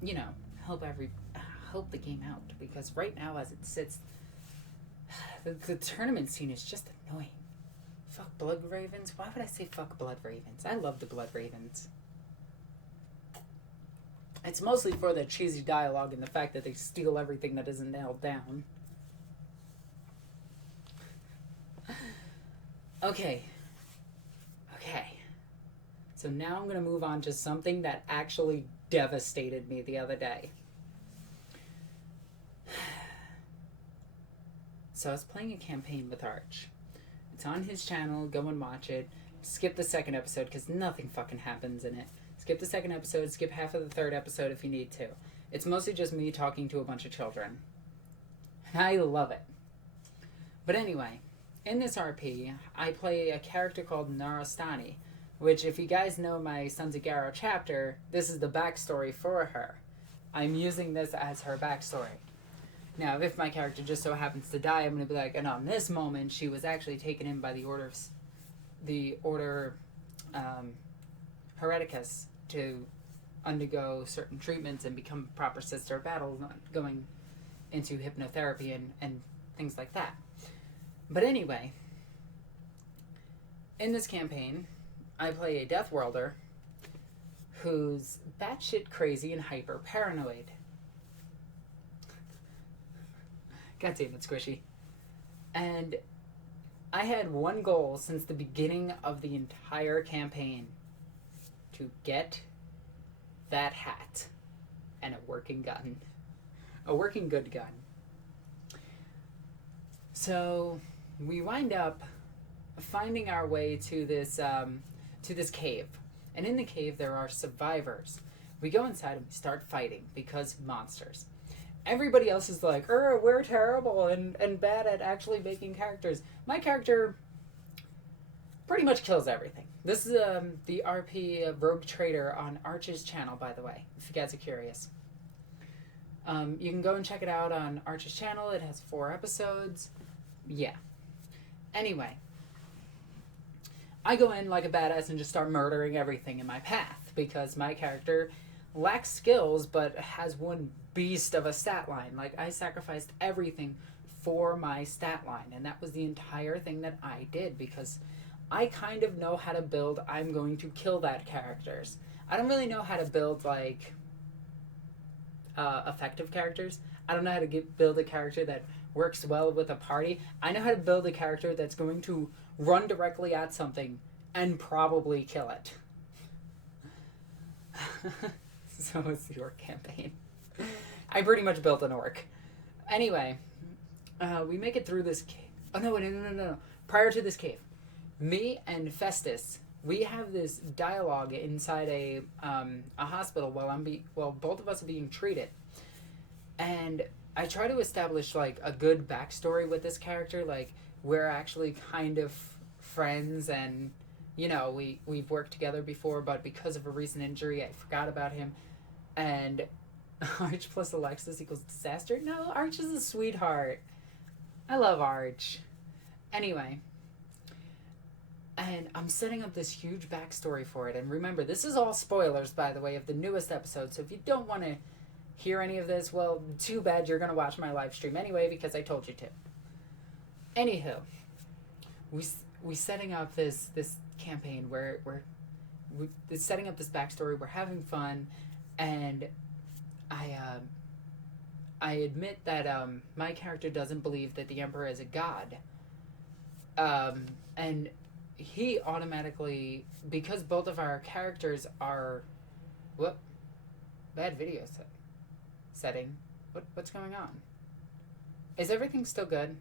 you know, help the game out, because right now as it sits, The tournament scene is just annoying. Fuck Blood Ravens? Why would I say fuck Blood Ravens? I love the Blood Ravens. It's mostly for the cheesy dialogue and the fact that they steal everything that isn't nailed down. Okay. So now I'm going to move on to something that actually devastated me the other day. So I was playing a campaign with Arch. It's on his channel. Go and watch it. Skip the second episode because nothing fucking happens in it. Skip the second episode. Skip half of the third episode if you need to. It's mostly just me talking to a bunch of children. I love it. But anyway, in this RP, I play a character called Narastani, which if you guys know my Sons of Garrow chapter, this is the backstory for her. I'm using this as her backstory. Now, if my character just so happens to die, I'm going to be like, and on this moment, she was actually taken in by the Order Hereticus to undergo certain treatments and become a proper sister of battle, not going into hypnotherapy and things like that. But anyway, in this campaign, I play a Death Worlder who's batshit crazy and hyper paranoid. God damn it, Squishy. And I had one goal since the beginning of the entire campaign: to get that hat and a working gun. A working good gun. So we wind up finding our way to this cave. And in the cave there are survivors. We go inside and we start fighting because monsters. Everybody else is like, we're terrible and bad at actually making characters. My character pretty much kills everything. This is the RP Rogue Trader on Arch's channel, by the way, if you guys are curious. You can go and check it out on Arch's channel. It has 4 episodes. Yeah. Anyway, I go in like a badass and just start murdering everything in my path because my character lacks skills but has one beast of a stat line. Like, I sacrificed everything for my stat line, and that was the entire thing that I did because I kind of know how to build I'm going to kill that characters. I don't really know how to build like effective characters. I don't know how to build a character that works well with a party. I know how to build a character that's going to run directly at something and probably kill it. So it's the orc campaign. I pretty much built an orc. Anyway, we make it through this cave. Oh, no. Prior to this cave, me and Festus, we have this dialogue inside a hospital while both of us are being treated. And I try to establish like a good backstory with this character. Like, we're actually kind of friends and, you know, we've worked together before, but because of a recent injury, I forgot about him. And Arch plus Alexis equals disaster? No, Arch is a sweetheart. I love Arch. Anyway. And I'm setting up this huge backstory for it. And remember, this is all spoilers, by the way, of the newest episode. So if you don't want to hear any of this, well, too bad, you're going to watch my live stream anyway because I told you to. Anywho, we setting up this campaign where we're setting up this backstory. We're having fun. And I admit that my character doesn't believe that the Emperor is a god. And he automatically, because both of our characters are, bad video setting. What's going on? Is everything still good?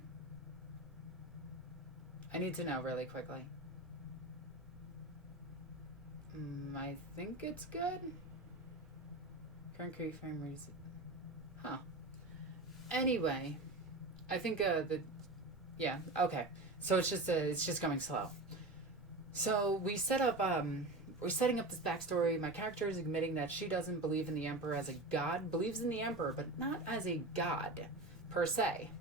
I need to know really quickly. I think it's good. Current frame rate. Huh. Anyway, I think yeah, okay. So it's just going slow. So we set up we're setting up this backstory. My character is admitting that she doesn't believe in the Emperor as a god, believes in the Emperor, but not as a god per se.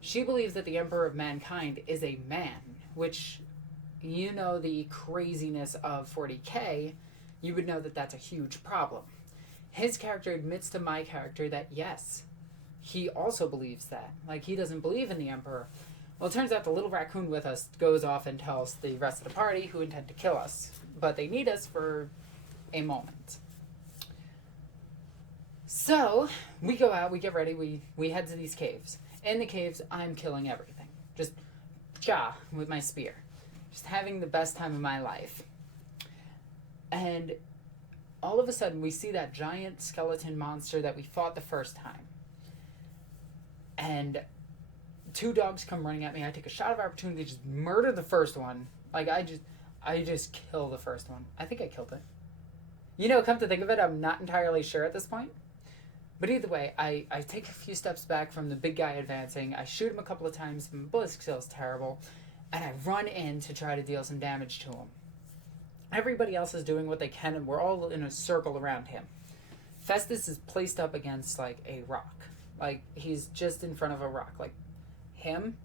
She believes that the Emperor of mankind is a man, which, you know, the craziness of 40K, you would know that that's a huge problem. His character admits to my character that, yes, he also believes that. Like, he doesn't believe in the Emperor. Well, it turns out the little raccoon with us goes off and tells the rest of the party who intend to kill us. But they need us for a moment. So, we go out, we get ready, we head to these caves. In the caves, I'm killing everything. Just, with my spear. Just having the best time of my life. And all of a sudden, we see that giant skeleton monster that we fought the first time. And 2 dogs come running at me. I take a shot of opportunity to just murder the first one. Like, I just kill the first one. I think I killed it. You know, come to think of it, I'm not entirely sure at this point. But either way, I take a few steps back from the big guy advancing. I shoot him a couple of times. My ballistic skill is terrible. And I run in to try to deal some damage to him. Everybody else is doing what they can, and we're all in a circle around him. Festus is placed up against, like, a rock. Like, he's just in front of a rock. Like, him,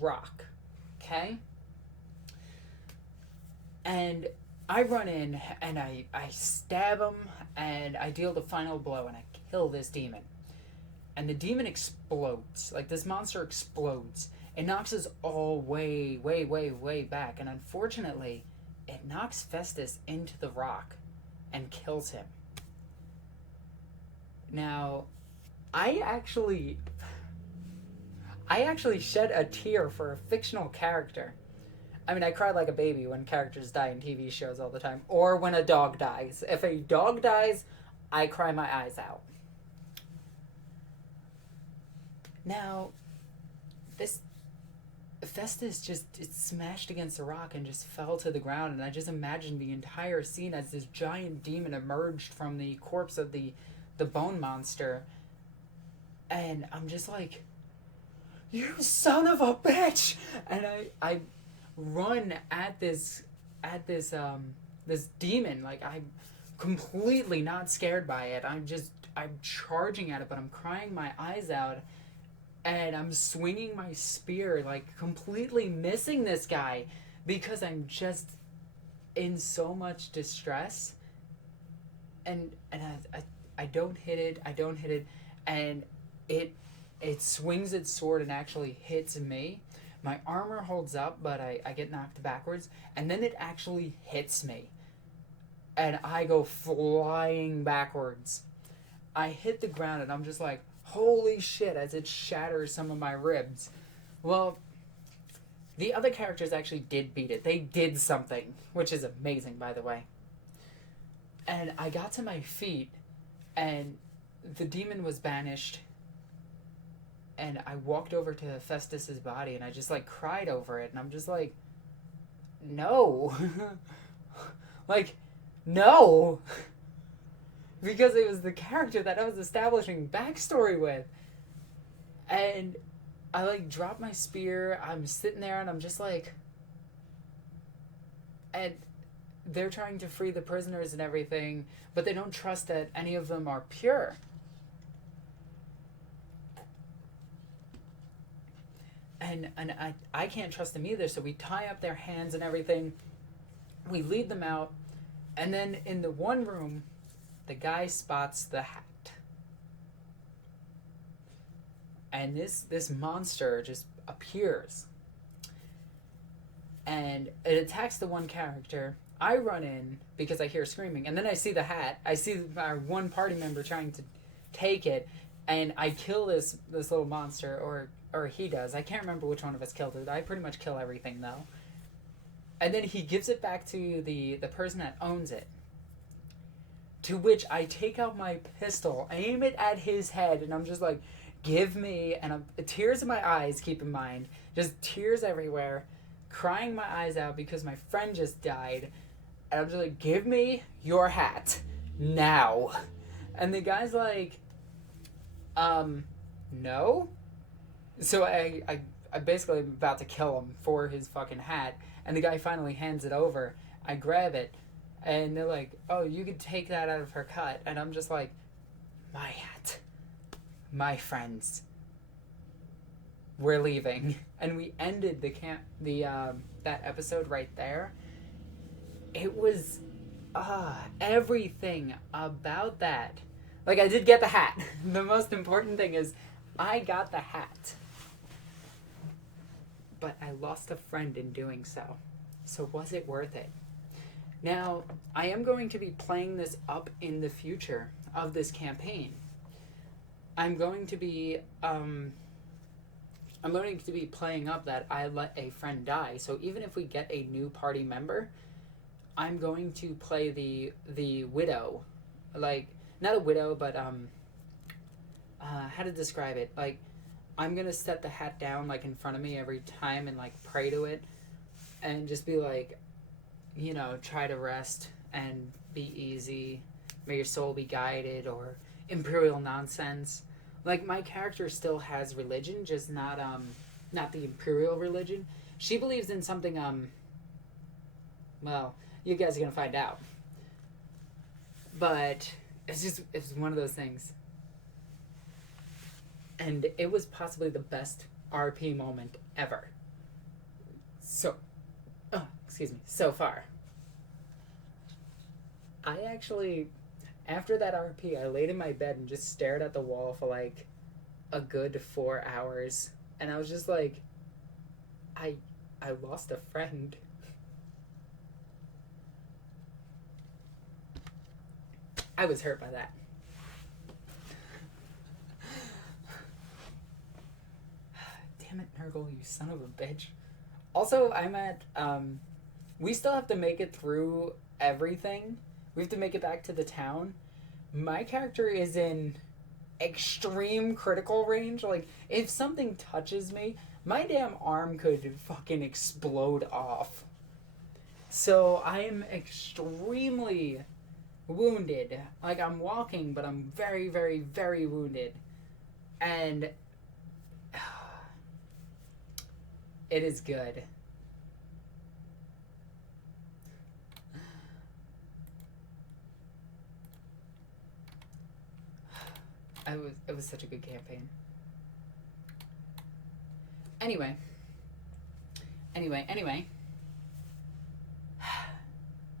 rock. Okay? And I run in, and I stab him, and I deal the final blow, and I kill this demon. And the demon explodes. Like, this monster explodes. It knocks us all way, way, way, way back. And unfortunately, it knocks Festus into the rock and kills him. Now, I actually shed a tear for a fictional character. I mean, I cry like a baby when characters die in TV shows all the time. Or when a dog dies. If a dog dies, I cry my eyes out. Now, this Festus just smashed against a rock and just fell to the ground, and I just imagined the entire scene as this giant demon emerged from the corpse of the bone monster, and I'm just like, you son of a bitch! And I run at this demon, like, I'm completely not scared by it. I'm charging at it, but I'm crying my eyes out. And I'm swinging my spear, like, completely missing this guy because I'm just in so much distress. And I don't hit it, and it swings its sword and actually hits me. My armor holds up, but I get knocked backwards, and then it actually hits me. And I go flying backwards. I hit the ground, and I'm just like, holy shit, as it shatters some of my ribs. Well, the other characters actually did beat it. They did something, which is amazing, by the way. And I got to my feet, and the demon was banished. And I walked over to Festus's body, and I just, like, cried over it. And I'm just like, no. Like, no. Because it was the character that I was establishing backstory with. And I, like, dropped my spear. I'm sitting there, and I'm just like... And they're trying to free the prisoners and everything, but they don't trust that any of them are pure. And I can't trust them either, so we tie up their hands and everything. We lead them out. And then in the one room... the guy spots the hat. And this monster just appears. And it attacks the one character. I run in because I hear screaming. And then I see the hat. I see our one party member trying to take it. And I kill this little monster, or he does. I can't remember which one of us killed it. I pretty much kill everything, though. And then he gives it back to the person that owns it. To which I take out my pistol, aim it at his head, and I'm just like, give me, and tears in my eyes, keep in mind, just tears everywhere, crying my eyes out because my friend just died, and I'm just like, give me your hat, now. And the guy's like, no? So I basically am about to kill him for his fucking hat, and the guy finally hands it over. I grab it, and they're like, oh, you could take that out of her cut. And I'm just like, my hat. My friends. We're leaving. And we ended that episode right there. It was everything about that. Like, I did get the hat. The most important thing is I got the hat. But I lost a friend in doing so. So was it worth it? Now, I am going to be playing this up in the future of this campaign. I'm going to be playing up that I let a friend die. So even if we get a new party member, I'm going to play the widow. Like, not a widow, but how to describe it? Like, I'm gonna set the hat down like in front of me every time and like pray to it and just be like, you know, try to rest and be easy. May your soul be guided, or imperial nonsense. Like, my character still has religion, just not the imperial religion. She believes in something, well, you guys are gonna find out. But it's one of those things. And it was possibly the best RP moment ever. So far. I actually, after that RP, I laid in my bed and just stared at the wall for like a good 4 hours. And I was just like, I lost a friend. I was hurt by that. Damn it, Nurgle, you son of a bitch. Also, I'm at, we still have to make it through everything. We have to make it back to the town. My character is in extreme critical range. Like, if something touches me, my damn arm could fucking explode off. So, I am extremely wounded. Like, I'm walking, but I'm very, very, very wounded. And it is good. It was such a good campaign. Anyway.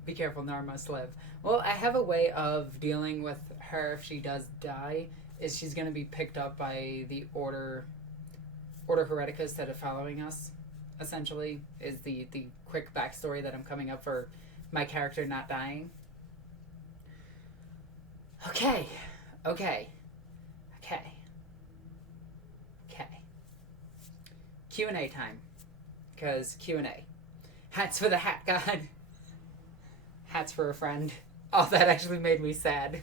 Be careful, Nar must live. Well, I have a way of dealing with her if she does die, is she's going to be picked up by the Order Hereticus that are following us, essentially, is the quick backstory that I'm coming up for my character not dying. Okay. Q&A time. Because Q&A. Hats for the Hat God. Hats for a friend. Oh, that actually made me sad.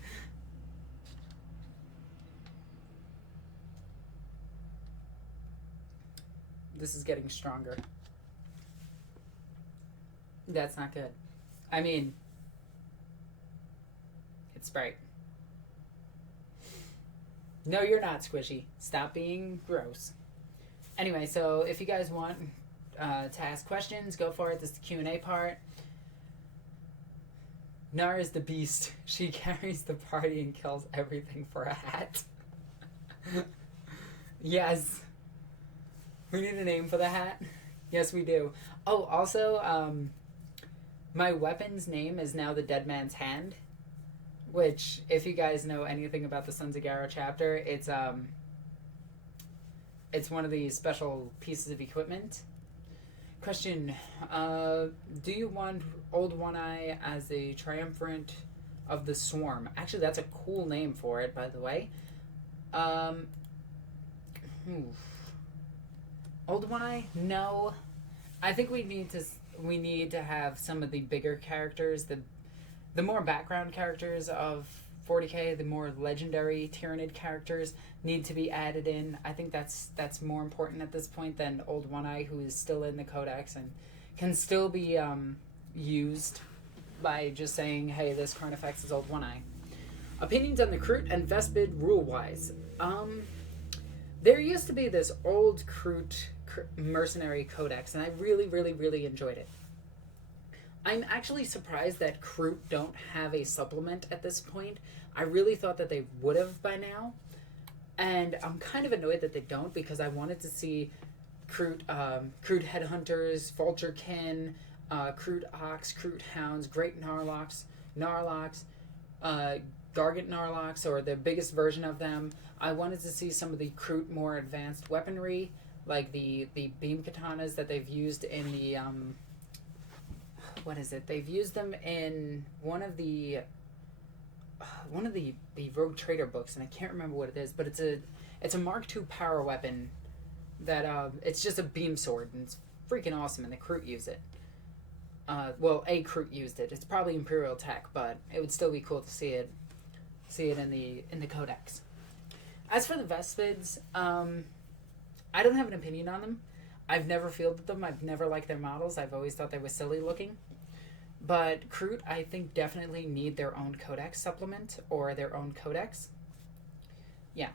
This is getting stronger. That's not good. I mean, it's Sprite. No, you're not, Squishy. Stop being gross. Anyway, so if you guys want to ask questions, go for it. This is the Q&A part. Nar is the beast. She carries the party and kills everything for a hat. Yes. We need a name for the hat. Yes, we do. Oh, also, my weapon's name is now the Dead Man's Hand, which, if you guys know anything about the Sons of Garrow chapter, it's one of the special pieces of equipment. Question, do you want Old One-Eye as the triumvirate of the Swarm? Actually, that's a cool name for it, by the way. Old One-Eye? No. I think we need to have some of the bigger characters, the more background characters of 40k, the more legendary Tyranid characters need to be added in. I think that's more important at this point than Old One-Eye, who is still in the codex and can still be used by just saying, hey, this Carnifex is Old One-Eye. Opinions on the Kroot and Vespid rule-wise. There used to be this old Kroot mercenary codex, and I really, really, really enjoyed it. I'm actually surprised that Kroot don't have a supplement at this point. I really thought that they would have by now. And I'm kind of annoyed that they don't, because I wanted to see Kroot Headhunters, Vulturekin, Kroot Ox, Kroot Hounds, Great Narlox, Gargant Narlox, or the biggest version of them. I wanted to see some of the Kroot more advanced weaponry, like the beam katanas that they've used in the what is it? They've used them in one of the Rogue Trader books, and I can't remember what it is, but it's a Mark II power weapon that it's just a beam sword, and it's freaking awesome, and the Kroot use it. Well, a Kroot used it. It's probably Imperial tech, but it would still be cool to see it in the codex. As for the Vespids, I don't have an opinion on them. I've never fielded them. I've never liked their models. I've always thought they were silly looking. But Kroot, I think, definitely need their own codex supplement or their own codex. Yeah.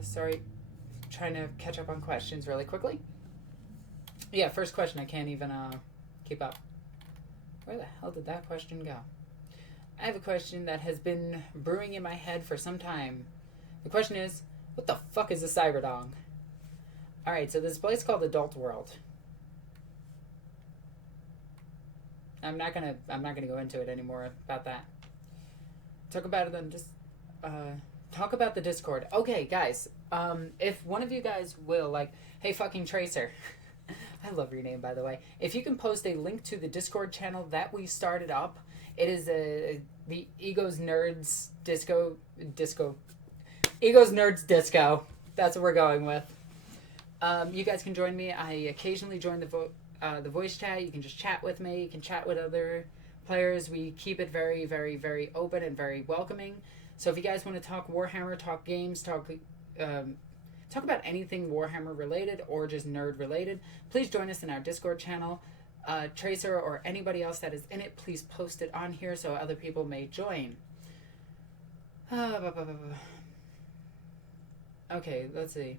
Sorry, trying to catch up on questions really quickly. Yeah, first question, I can't even keep up. Where the hell did that question go? I have a question that has been brewing in my head for some time. The question is, what the fuck is a Cyberdong? Alright, so this place called Adult World. I'm not gonna go into it anymore about that. Talk about it then. Just talk about the Discord. Okay, guys. If one of you guys will, like, hey, fucking Tracer. I love your name, by the way. If you can post a link to the Discord channel that we started up, it is the Egos Nerds Disco. Egos Nerds Disco. That's what we're going with. You guys can join me. I occasionally join the voice chat. You can just chat with me. You can chat with other players. We keep it very, very, very open and very welcoming. So if you guys want to talk Warhammer, talk games, talk about anything Warhammer related or just nerd related, please join us in our Discord channel. Tracer or anybody else that is in it, please post it on here so other people may join. Okay, let's see.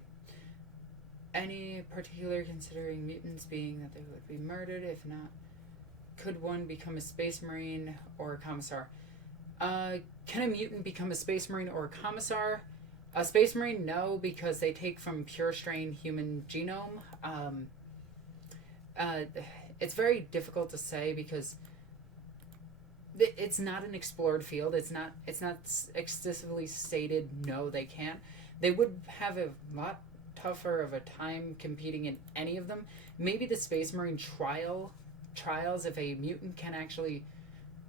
Any particular considering mutants being that they would be murdered? If not, could one become a space marine or a commissar? Can a mutant become a space marine or a commissar? A space marine, no, because they take from pure strain human genome. It's very difficult to say because it's not an explored field. It's not excessively stated. No, they can't. They would have a lot tougher of a time competing in any of them. Maybe the Space Marine trials, if a mutant can actually,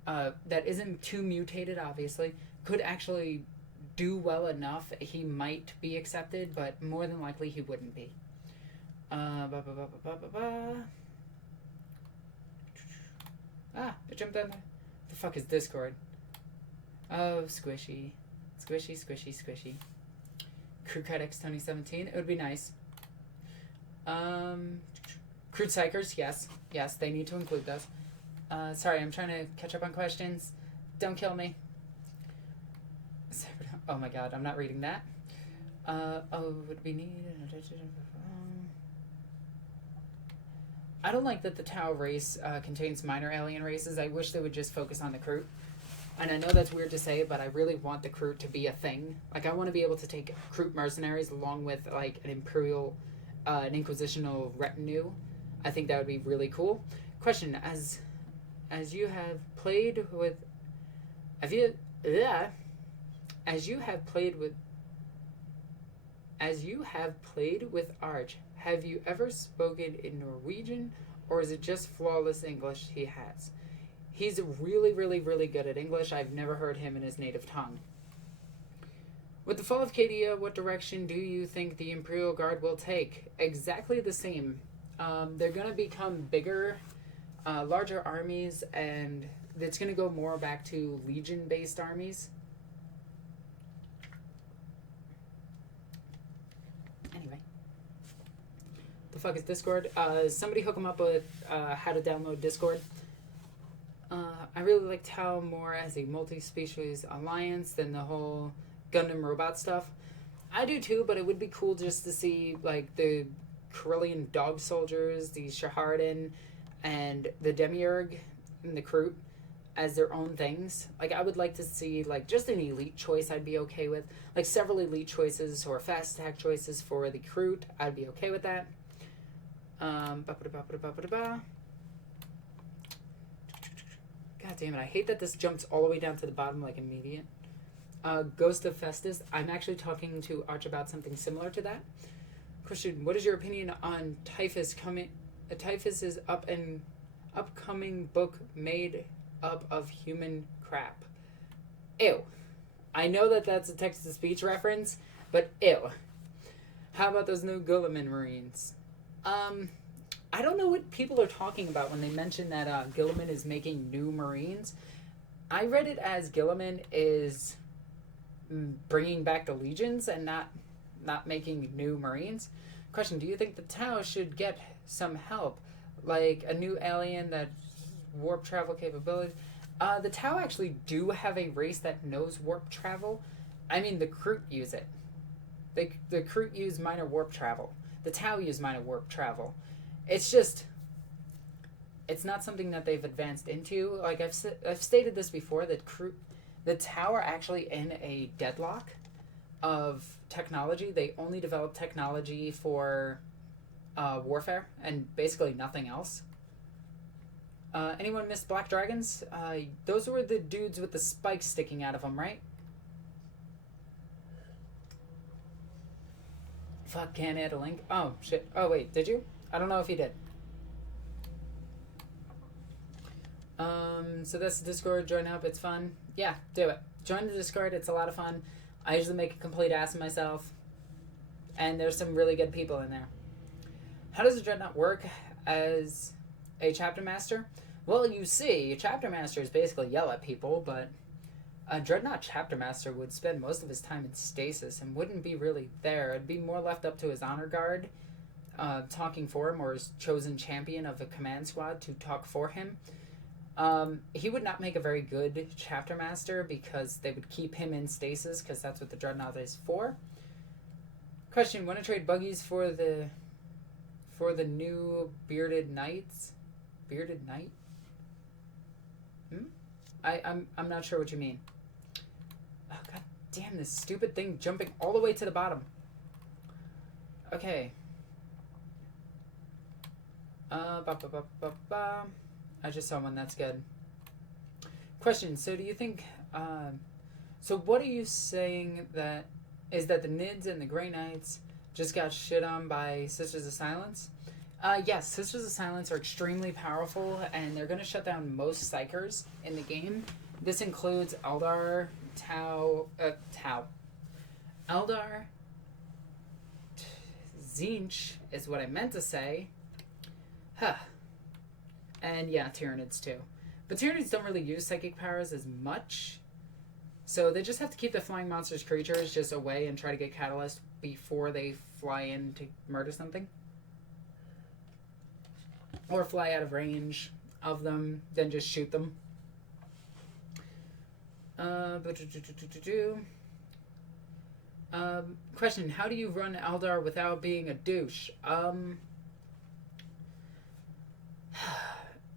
that isn't too mutated, obviously, could actually do well enough, he might be accepted, but more than likely he wouldn't be. I jumped on the fuck is Discord? Oh, squishy. Squishy, squishy, squishy. Crew Codex 2017. It would be nice. Crude Psychers, yes. Yes, they need to include those. Sorry, I'm trying to catch up on questions. Don't kill me. Oh my god, I'm not reading that. Would we need... I don't like that the Tau race contains minor alien races. I wish they would just focus on the Kroot. And I know that's weird to say, but I really want the Kroot to be a thing. Like, I want to be able to take Kroot mercenaries along with, like, an Imperial, an Inquisitional retinue. I think that would be really cool. Question, as you have played with... As you have played with Arch, have you ever spoken in Norwegian, or is it just flawless English he has? He's really, really, really good at English. I've never heard him in his native tongue. With the fall of Cadia, what direction do you think the Imperial Guard will take? Exactly the same. They're going to become bigger, larger armies, and it's going to go more back to Legion-based armies. Anyway. The fuck is Discord? Somebody hook them up with how to download Discord. I really like Tau more as a multi-species alliance than the whole Gundam robot stuff. I do too, but it would be cool just to see like the Corellian dog soldiers, the Shahardin, and the Demiurge and the Kroot as their own things. Like, I would like to see like just an elite choice I'd be okay with. Like several elite choices or fast attack choices for the Kroot. I'd be okay with that. God damn it, I hate that this jumps all the way down to the bottom, like, immediate. Ghost of Festus. I'm actually talking to Arch about something similar to that. Question, what is your opinion on Typhus coming... Typhus is upcoming book made up of human crap. Ew. I know that that's a text-to-speech reference, but ew. How about those new Guilliman Marines? I don't know what people are talking about when they mention that Guilliman is making new Marines. I read it as Guilliman is bringing back the Legions and not making new Marines. Question, do you think the Tau should get some help? Like a new alien that warp travel capabilities? The Tau actually do have a race that knows warp travel. I mean, the Kroot use it. The Kroot use minor warp travel. The Tau use minor warp travel. It's just... It's not something that they've advanced into. Like, I've stated this before, that the Tau are actually in a deadlock of technology. They only develop technology for warfare and basically nothing else. Anyone missed Black Dragons? Those were the dudes with the spikes sticking out of them, right? Fuck, can't add a link. Oh, shit. Oh, wait, did you? I don't know if you did. So that's the Discord. Join up. It's fun. Yeah, do it. Join the Discord. It's a lot of fun. I usually make a complete ass of myself. And there's some really good people in there. How does a Dreadnought work as a Chapter Master? Well, you see, Chapter Masters basically yell at people, but a Dreadnought Chapter Master would spend most of his time in stasis and wouldn't be really there. It'd be more left up to his honor guard talking for him, or his chosen champion of a command squad to talk for him. He would not make a very good Chapter Master because they would keep him in stasis because that's what the Dreadnought is for. Question, want to trade buggies for the new Bearded Knights? Bearded Knight? I'm not sure what you mean. Oh, god damn, this stupid thing jumping all the way to the bottom. Okay. I just saw one that's good. Question, so do you think... so what are you saying that... Is that the Nids and the Grey Knights just got shit on by Sisters of Silence? Yes, Sisters of Silence are extremely powerful, and they're going to shut down most Psychers in the game. This includes Eldar, Eldar, Tzeentch is what I meant to say. Huh. And yeah, Tyranids too. But Tyranids don't really use psychic powers as much, so they just have to keep the flying monsters creatures just away and try to get Catalyst before they fly in to murder something. Or fly out of range of them, then just shoot them. Question, how do you run Eldar without being a douche?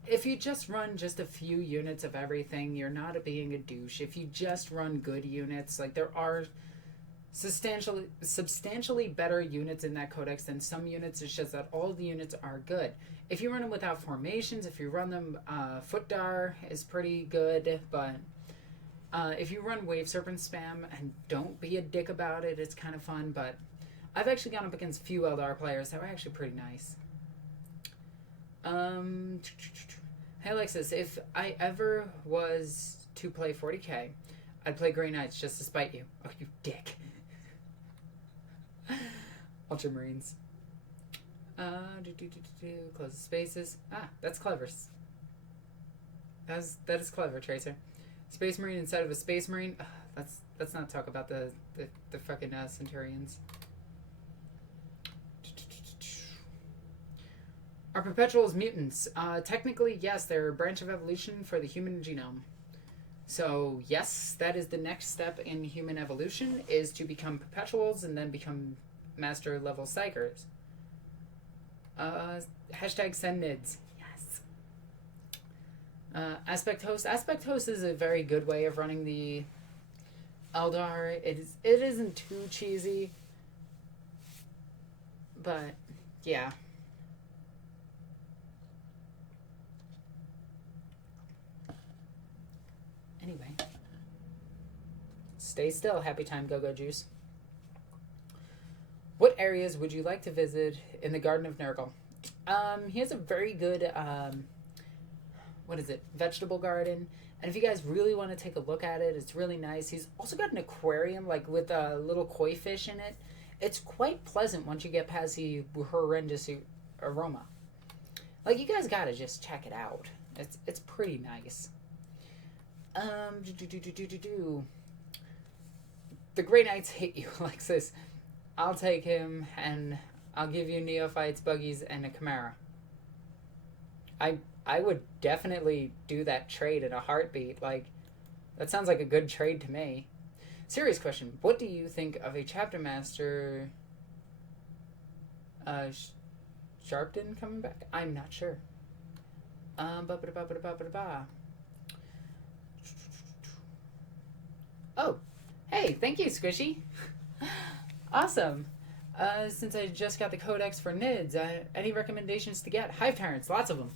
If you just run just a few units of everything, you're not being a douche. If you just run good units, like there are substantially better units in that codex than some units. It's just that all the units are good. If you run them without formations, if you run them, Footdar is pretty good, but if you run Wave Serpent spam and don't be a dick about it, it's kind of fun, but I've actually gone up against a few Eldar players that were actually pretty nice. Hey Alexis, if I ever was to play 40k, I'd play Grey Knights just to spite you. Oh, you dick. Ultramarines. Close the spaces. Ah, that's clever. That is clever, Tracer. Space Marine instead of a Space Marine. Let's not talk about the fucking Centurions. Are perpetuals mutants? Technically, yes, they're a branch of evolution for the human genome. So, yes, that is the next step in human evolution, is to become perpetuals and then become master level psychers. Hashtag send nids. Yes. Aspect host. Aspect host is a very good way of running the Eldar. It isn't too cheesy, but yeah. Anyway. Stay still, happy time, go-go juice. What areas would you like to visit in the Garden of Nurgle? He has a very good, vegetable garden. And if you guys really want to take a look at it, it's really nice. He's also got an aquarium, like, with a little koi fish in it. It's quite pleasant once you get past the horrendous aroma. Like, you guys gotta just check it out. It's pretty nice. The Grey Knights hate you, Alexis. I'll take him, and I'll give you neophytes, buggies, and a chimera. I would definitely do that trade in a heartbeat. Like, that sounds like a good trade to me. Serious question. What do you think of a chapter master... Sharpton coming back? I'm not sure. Oh, hey, thank you, Squishy. Awesome. Since I just got the codex for NIDS, any recommendations to get? Hive Tyrants, lots of them.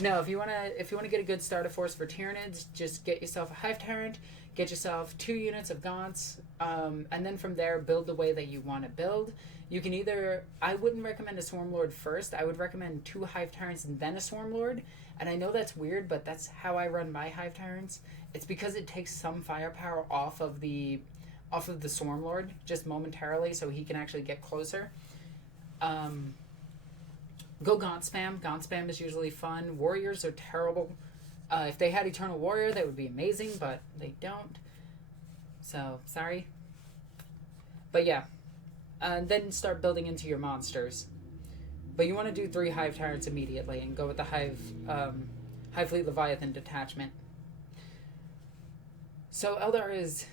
No, if you wanna get a good starter force for Tyranids, just get yourself a Hive Tyrant, get yourself 2 units of Gaunts, and then from there build the way that you want to build. You can either, I wouldn't recommend a Swarmlord first. I would recommend 2 Hive Tyrants and then a Swarmlord. And I know that's weird, but that's how I run my Hive Tyrants. It's because it takes some firepower off of the Swarmlord just momentarily, so he can actually get closer. Go Gaunt Spam. Gaunt Spam is usually fun. Warriors are terrible. If they had Eternal Warrior, that would be amazing, but they don't. So, sorry. But yeah. Then start building into your monsters. But you want to do 3 Hive Tyrants immediately and go with the Hive Fleet Leviathan detachment. So Eldar is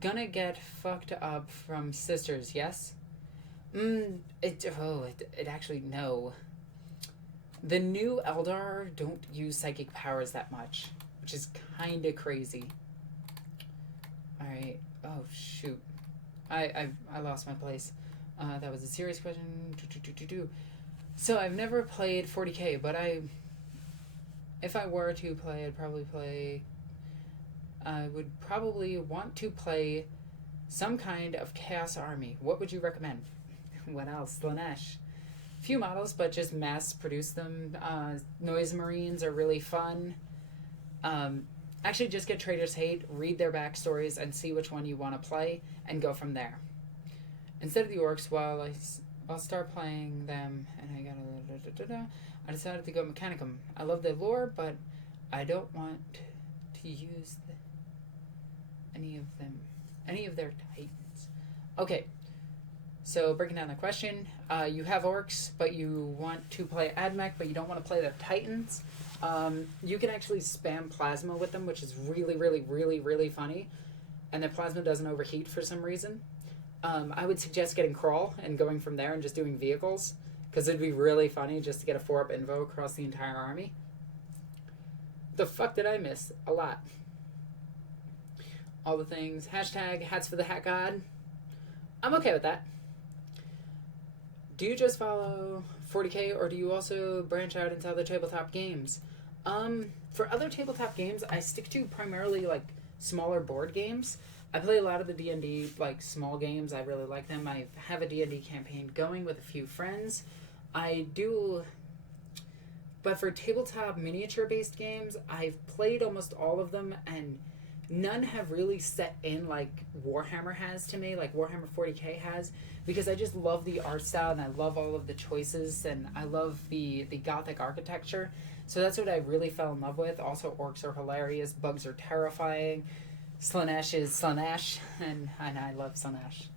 gonna get fucked up from sisters, yes? It actually, no. The new Eldar don't use psychic powers that much, which is kinda crazy. Alright, oh shoot. I lost my place. That was a serious question. So I've never played 40k, but if I were to play, I would probably want to play some kind of Chaos Army. What would you recommend? What else? Slanesh. Few models, but just mass produce them. Noise Marines are really fun. Actually, just get Trader's Hate, read their backstories, and see which one you want to play, and go from there. Instead of the orks, I'll start playing them, and I decided to go Mechanicum. I love their lore, but I don't want to use any of their titans. Okay, so breaking down the question, you have orks, but you want to play Admech, but you don't want to play their titans. You can actually spam plasma with them, which is really, really, really, really funny. And the plasma doesn't overheat for some reason. I would suggest getting Crawl and going from there and just doing vehicles, because it'd be really funny just to get a 4-up invo across the entire army. The fuck did I miss? A lot. All the things. Hashtag hats for the hat god. I'm okay with that. Do you just follow 40k, or do you also branch out into other tabletop games? For other tabletop games, I stick to primarily, like, smaller board games. I play a lot of the D&D, like, small games. I really like them. I have a D&D campaign going with a few friends. I do... But for tabletop miniature-based games, I've played almost all of them, and none have really set in like Warhammer has to me, like Warhammer 40k has, because I just love the art style, and I love all of the choices, and I love the gothic architecture. So that's what I really fell in love with. Also, orks are hilarious, bugs are terrifying, Slanesh is Slanesh, and I love Slanesh.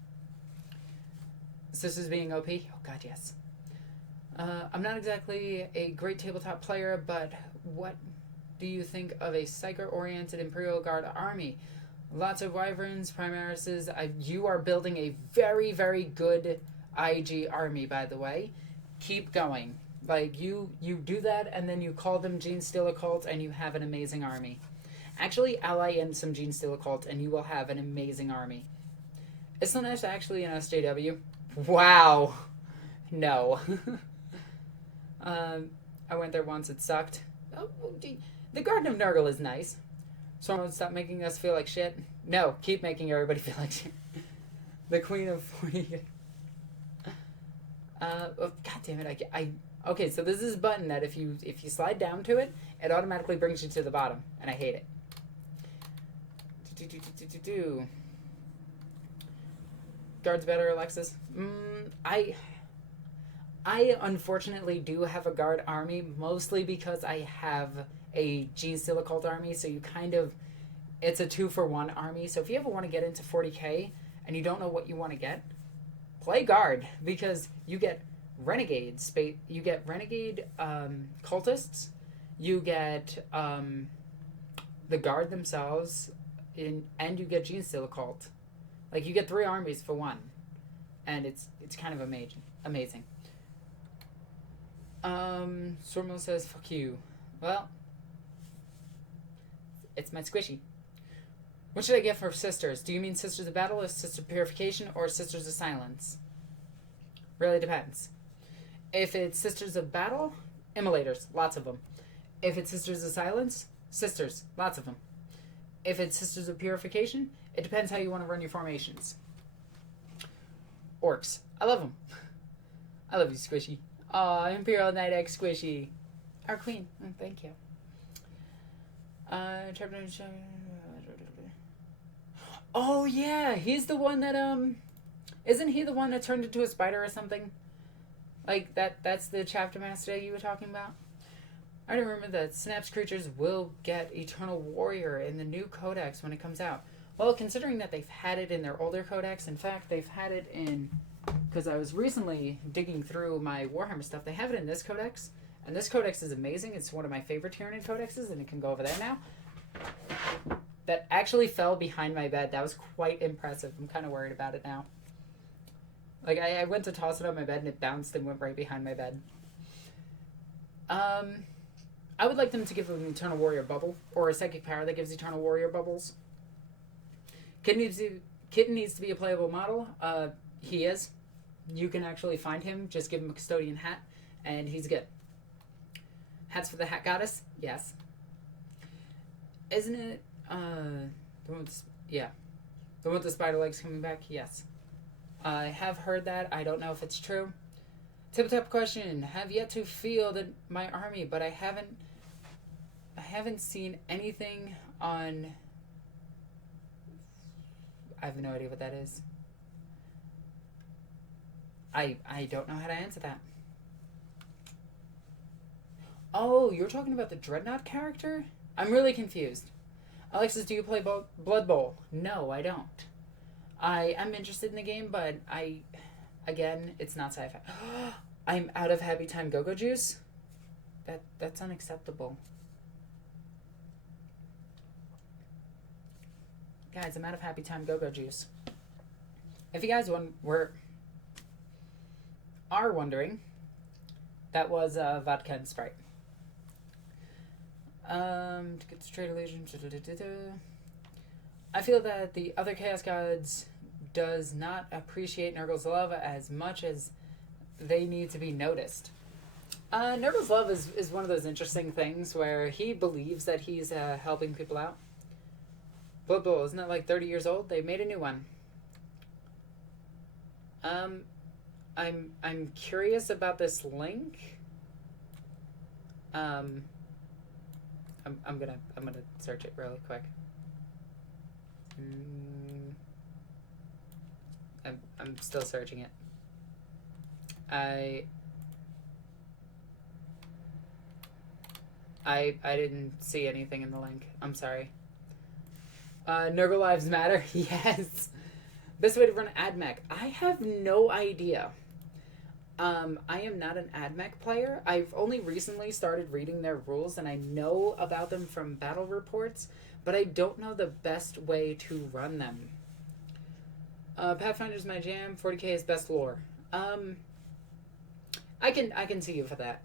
Sisters being OP? Oh god, yes. I'm not exactly a great tabletop player, but what do you think of a Psyker-oriented Imperial Guard army? Lots of wyverns, Primarchs. You are building a very, very good IG army, by the way. Keep going. Like, you do that, and then you call them Genestealer cults, and you have an amazing army. Actually, ally in some Genestealer cults, and you will have an amazing army. Is Slanesh actually an SJW? Wow. No. I went there once. It sucked. Oh, The Garden of Nurgle is nice. Someone stop making us feel like shit. No, keep making everybody feel like shit. The Queen of 40. Oh, God damn it! Okay, so this is a button that if you slide down to it, it automatically brings you to the bottom, and I hate it. Guards better, Alexis. I unfortunately do have a guard army, mostly because I have a Genestealer cult army, so you kind of, it's a 2-for-1 army. So if you ever want to get into 40k and you don't know what you want to get, play guard, because you get renegades, you get renegade cultists, you get the guard themselves, and you get Genestealer cult. Like, you get 3 armies for 1, and it's kind of amazing. Stormwell says, fuck you. Well, it's my squishy. What should I get for sisters? Do you mean Sisters of Battle, or Sisters of Purification, or Sisters of Silence? Really depends. If it's Sisters of Battle, Immolators, lots of them. If it's Sisters of Silence, Sisters, lots of them. If it's Sisters of Purification, it depends how you want to run your formations. Orks, I love them. I love you, Squishy. Aw, Imperial Knight X Squishy. Our queen. Oh, thank you. Oh, yeah. He's the one that, isn't he the one that turned into a spider or something? Like, that's the chapter master you were talking about? I remember that Synapse creatures will get Eternal Warrior in the new codex when it comes out. Well, considering that they've had it in their older codex, in fact, they've had it in, because I was recently digging through my Warhammer stuff, they have it in this codex, and this codex is amazing. It's one of my favorite Tyranid codexes, and it can go over there now. That actually fell behind my bed. That was quite impressive. I'm kind of worried about it now. Like, I went to toss it on my bed, and it bounced and went right behind my bed. I would like them to give them an Eternal Warrior bubble, or a Psychic Power that gives Eternal Warrior bubbles. Kitten needs to be a playable model. He is. You can actually find him. Just give him a Custodian hat, and he's good. Hats for the Hat Goddess? Yes. Isn't it, the one with the spider legs coming back? Yes. I have heard that. I don't know if it's true. Tip question. Have yet to field my army, but I haven't seen anything on... I have no idea what that is. I don't know how to answer that. Oh, you're talking about the Dreadnought character? I'm really confused. Alexis, do you play Blood Bowl? No, I don't. I am interested in the game, but again, it's not sci-fi. I'm out of Happy Time Go-Go Juice? That's unacceptable. Guys, I'm out of Happy Time Go-Go Juice. If you guys are wondering, that was vodka and Sprite. To get straight illusion. I feel that the other Chaos Gods does not appreciate Nurgle's love as much as they need to be noticed. Nurgle's love is one of those interesting things where he believes that he's helping people out. Blood Bowl, isn't that like 30 years old? They made a new one. I'm curious about this link. I'm gonna search it really quick. I'm still searching it. I didn't see anything in the link. I'm sorry. Nurgle Lives Matter? Yes. Best way to run AdMech? I have no idea. I am not an AdMech player. I've only recently started reading their rules, and I know about them from battle reports, but I don't know the best way to run them. Pathfinder's my jam. 40k is best lore. I can see you for that.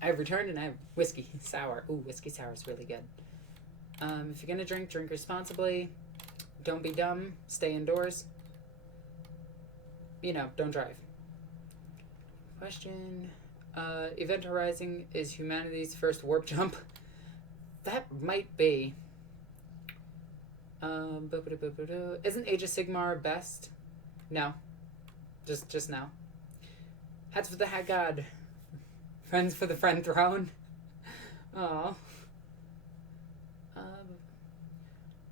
I've returned and I have whiskey sour. Ooh, whiskey sour is really good. If you're gonna drink responsibly. Don't be dumb. Stay indoors. Don't drive. Question. Event Horizon is humanity's first warp jump. That might be. Isn't Age of Sigmar best? No. Just no. Hats for the Hat God. Friends for the Friend Throne. Aww.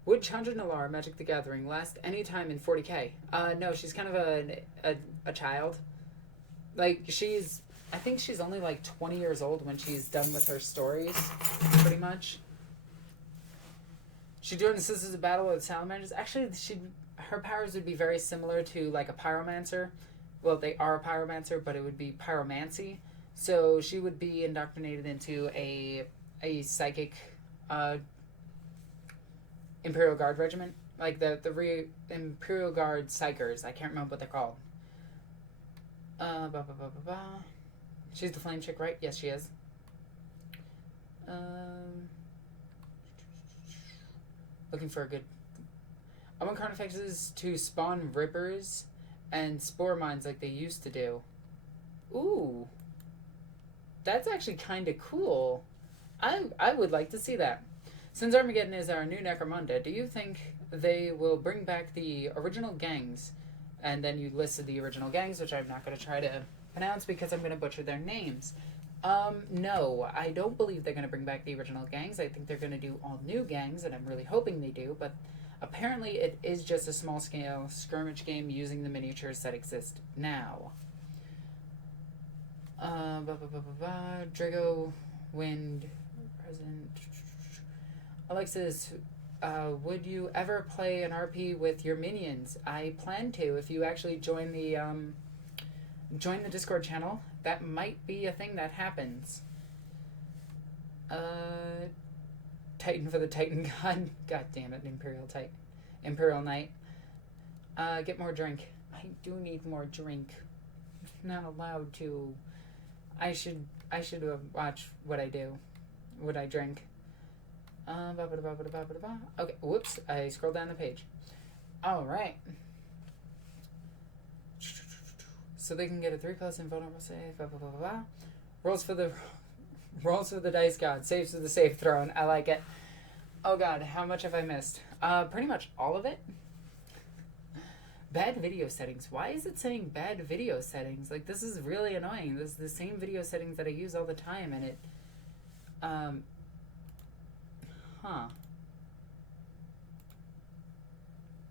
Would Chandra Nalar, Magic the Gathering, last any time in 40k? No, she's kind of a child. Like, I think she's only like 20 years old when she's done with her stories, pretty much. She joined the Sisters of Battle with Salamanders. Actually, her powers would be very similar to like a pyromancer. Well, they are a pyromancer, but it would be pyromancy. So she would be indoctrinated into a psychic Imperial Guard regiment. Like the Imperial Guard Psychers. I can't remember what they're called. She's the flame chick, right? Yes, she is. Looking for a good... I want Carnifexes to spawn Rippers and Spore Mines like they used to do. Ooh. That's actually kind of cool. I would like to see that. Since Armageddon is our new Necromunda, do you think they will bring back the original gangs? And then you listed the original gangs, which I'm not going to try to pronounce because I'm going to butcher their names. No, I don't believe they're going to bring back the original gangs. I think they're going to do all new gangs, and I'm really hoping they do, but apparently it is just a small-scale skirmish game using the miniatures that exist now. Drago, Wind, Present. Alexis, would you ever play an RP with your minions? I plan to. If you actually join the Discord channel, that might be a thing that happens. Titan for the Titan God. God damn it, Imperial Knight. Get more drink. I do need more drink. Not allowed to. I should watch what I do. What I drink. Okay, whoops, I scrolled down the page. Alright. So they can get a 3+ invulnerable save, Rolls for the dice god, saves for the safe throne. I like it. Oh god, how much have I missed? Pretty much all of it. Bad video settings. Why is it saying bad video settings? Like, this is really annoying. This is the same video settings that I use all the time, and it,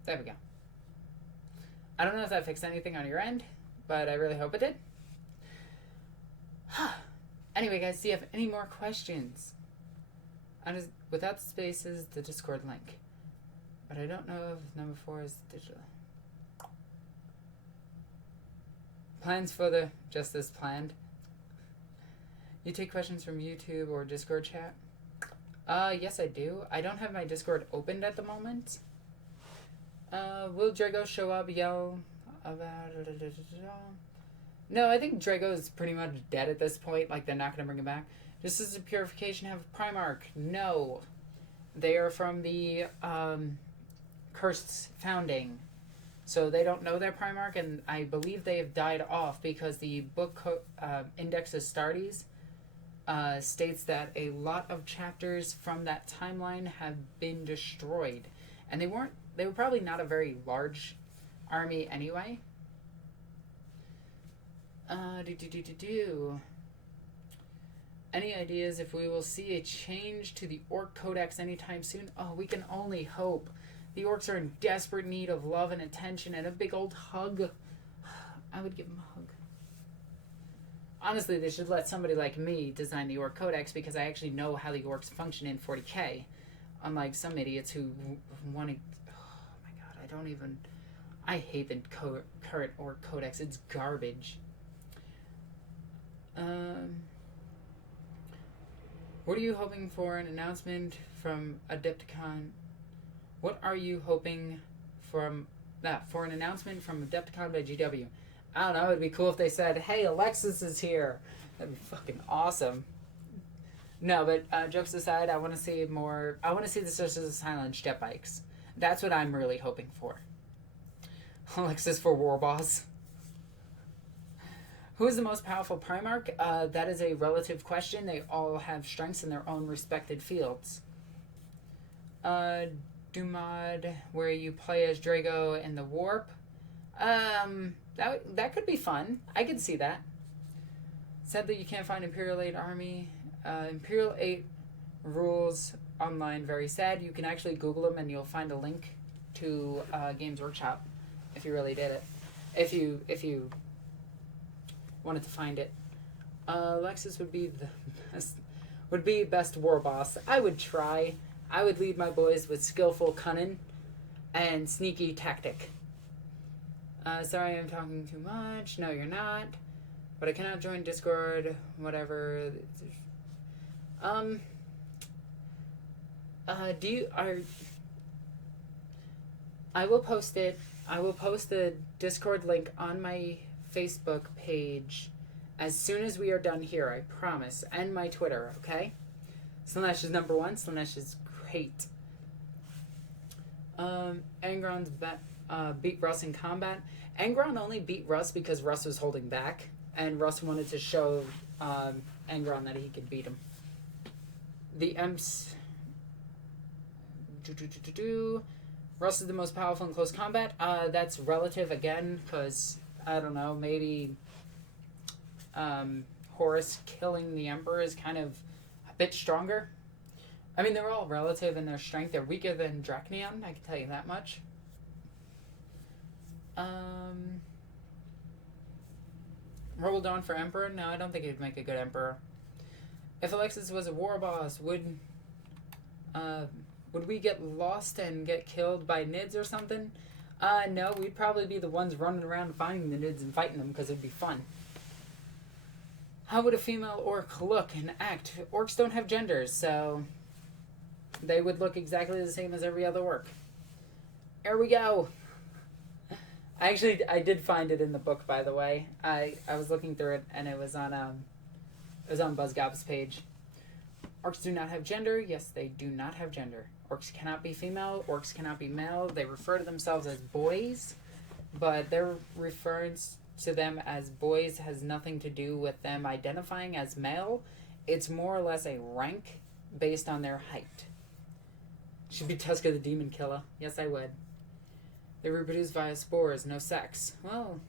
There we go. I don't know if that fixed anything on your end, but I really hope it did. Anyway, guys, do you have any more questions? Without spaces, the Discord link. But I don't know if number 4 is digital. Plans for the... Just as planned. You take questions from YouTube or Discord chat? Yes I do. I don't have my Discord opened at the moment. Will Drago show up, yell about... No, I think Drago's pretty much dead at this point. Like, they're not going to bring him back. Just as a purification, have Primarch. No. They are from the, Cursed Founding. So they don't know their Primarch, and I believe they have died off because the book, Index Astartes, states that a lot of chapters from that timeline have been destroyed. And they were probably not a very large army anyway. Any ideas if we will see a change to the Ork codex anytime soon? Oh, we can only hope. The orcs are in desperate need of love and attention and a big old hug. I would give them a hug. Honestly, they should let somebody like me design the Ork codex because I actually know how the orcs function in 40k. Unlike some idiots who want to... Oh my god, I don't even... I hate the current Ork codex. It's garbage. What are you hoping for an announcement from Adepticon? What are you hoping for an announcement from Adepticon by GW? I don't know, it'd be cool if they said, hey, Alexis is here. That'd be fucking awesome. No, but jokes aside, I want to see more... I want to see the Sisters of Silence jet bikes. That's what I'm really hoping for. Alexis for War Boss. Who is the most powerful Primarch? That is a relative question. They all have strengths in their own respected fields. Dumod, where you play as Drago in the Warp. That could be fun. I could see that. Sadly, you can't find Imperial 8 army. Imperial 8 rules online, very sad. You can actually Google them and you'll find a link to Games Workshop if you really did it. If you wanted to find it. Alexis would be best war boss. I would try. I would lead my boys with skillful cunning and sneaky tactic. Sorry, I'm talking too much. No, you're not. But I cannot join Discord. Whatever. I will post it. I will post the Discord link on my Facebook page as soon as we are done here, I promise. And my Twitter, okay? Slanesh is number 1. Slanesh is great. Angron's beat Russ in combat. Angron only beat Russ because Russ was holding back, and Russ wanted to show Angron that he could beat him. The Emps... Russ is the most powerful in close combat. That's relative again, because, I don't know, maybe Horus killing the Emperor is kind of a bit stronger. I mean, they're all relative in their strength. They're weaker than Dracneon, I can tell you that much. Roll Dawn for Emperor? No, I don't think he'd make a good Emperor. If Alexis was a war boss, would we get lost and get killed by Nids or something? No, we'd probably be the ones running around finding the Nids and fighting them because it'd be fun. How would a female orc look and act? Orcs don't have genders, so they would look exactly the same as every other orc. Here we go. I did find it in the book, by the way. I was looking through it, and it was on BuzzGob's page. Orcs do not have gender. Yes, they do not have gender. Orcs cannot be female. Orcs cannot be male. They refer to themselves as boys, but their reference to them as boys has nothing to do with them identifying as male. It's more or less a rank based on their height. Should be Tusker the Demon Killer. Yes, I would. They reproduce via spores, no sex. Well,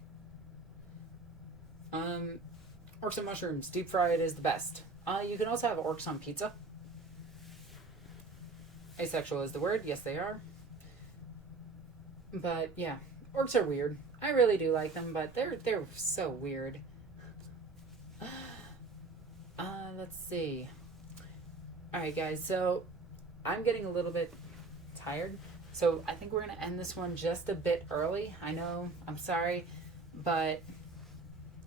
orcs and mushrooms. Deep fried is the best. You can also have orcs on pizza. Asexual is the word. Yes, they are. But, yeah. Orcs are weird. I really do like them, but they're so weird. Let's see. Alright, guys. So, I'm getting a little bit tired. So, I think we're going to end this one just a bit early. I know. I'm sorry. But,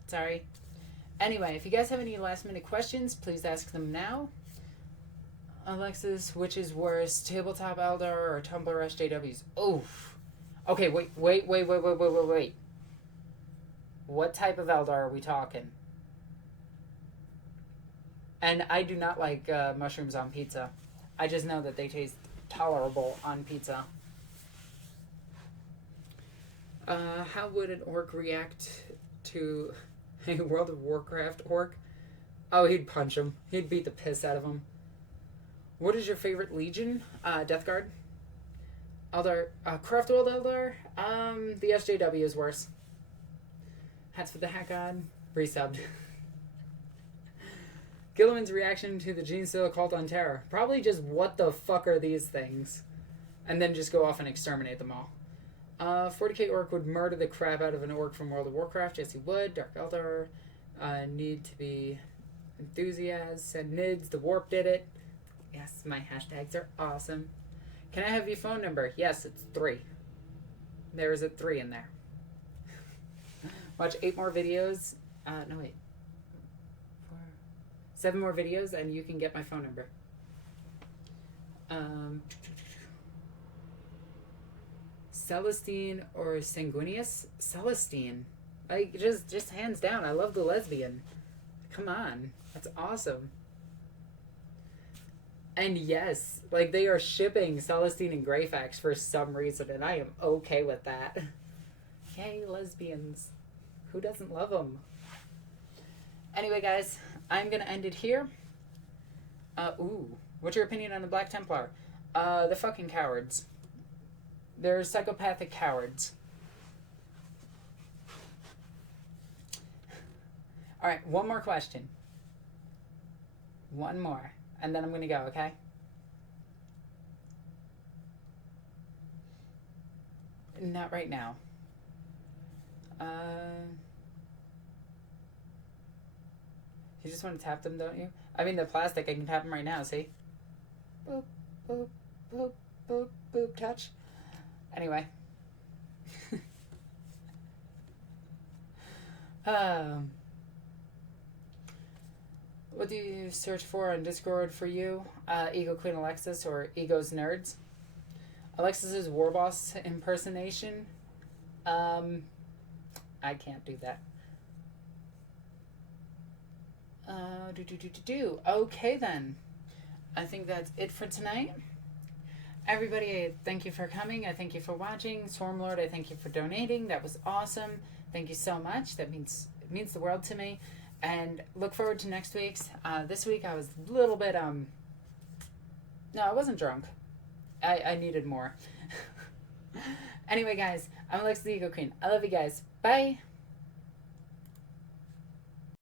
sorry. Anyway, if you guys have any last-minute questions, please ask them now. Alexis, which is worse, Tabletop Eldar or Tumblr SJWs? Oof. Okay, wait. What type of Eldar are we talking? And I do not like mushrooms on pizza. I just know that they taste tolerable on pizza. How would an orc react to a World of Warcraft orc? Oh, he'd punch him. He'd beat the piss out of him. What is your favorite legion? Death Guard. Eldar. Craftworld Eldar. The SJW is worse. Hats for the Hat God. Resubbed. Guilliman's reaction to the Genestealer cult on Terra. Probably just, what the fuck are these things? And then just go off and exterminate them all. 40k orc would murder the crap out of an orc from World of Warcraft. Yes, he would. Dark Eldar. Need to be enthusiasts. And Nids. The Warp did it. Yes, my hashtags are awesome. Can I have your phone number? Yes, it's 3. There is a 3 in there. Watch 8 more videos. No, wait. 7 more videos, and you can get my phone number. Celestine or Sanguinius? Celestine. Like, just hands down. I love the lesbian. Come on. That's awesome. And yes, like, they are shipping Celestine and Greyfax for some reason, and I am okay with that. Yay, lesbians. Who doesn't love them? Anyway, guys, I'm going to end it here. What's your opinion on the Black Templar? The fucking cowards. They're psychopathic cowards. Alright, one more question. One more. And then I'm gonna go, okay? Not right now. You just want to tap them, don't you? I mean, the plastic, I can tap them right now, see? Boop, boop, boop, boop, boop, touch. Anyway. What do you search for on Discord for you? EgoQueenAlexis or Ego's Nerds. Alexis's Warboss impersonation. I can't do that. Okay then. I think that's it for tonight. Everybody, I thank you for coming. I thank you for watching. Stormlord, I thank you for donating. That was awesome. Thank you so much. That means the world to me. And look forward to next week's. This week I was a little bit, no, I wasn't drunk. I needed more. Anyway, guys, I'm Alexis the Ego Queen. I love you guys. Bye.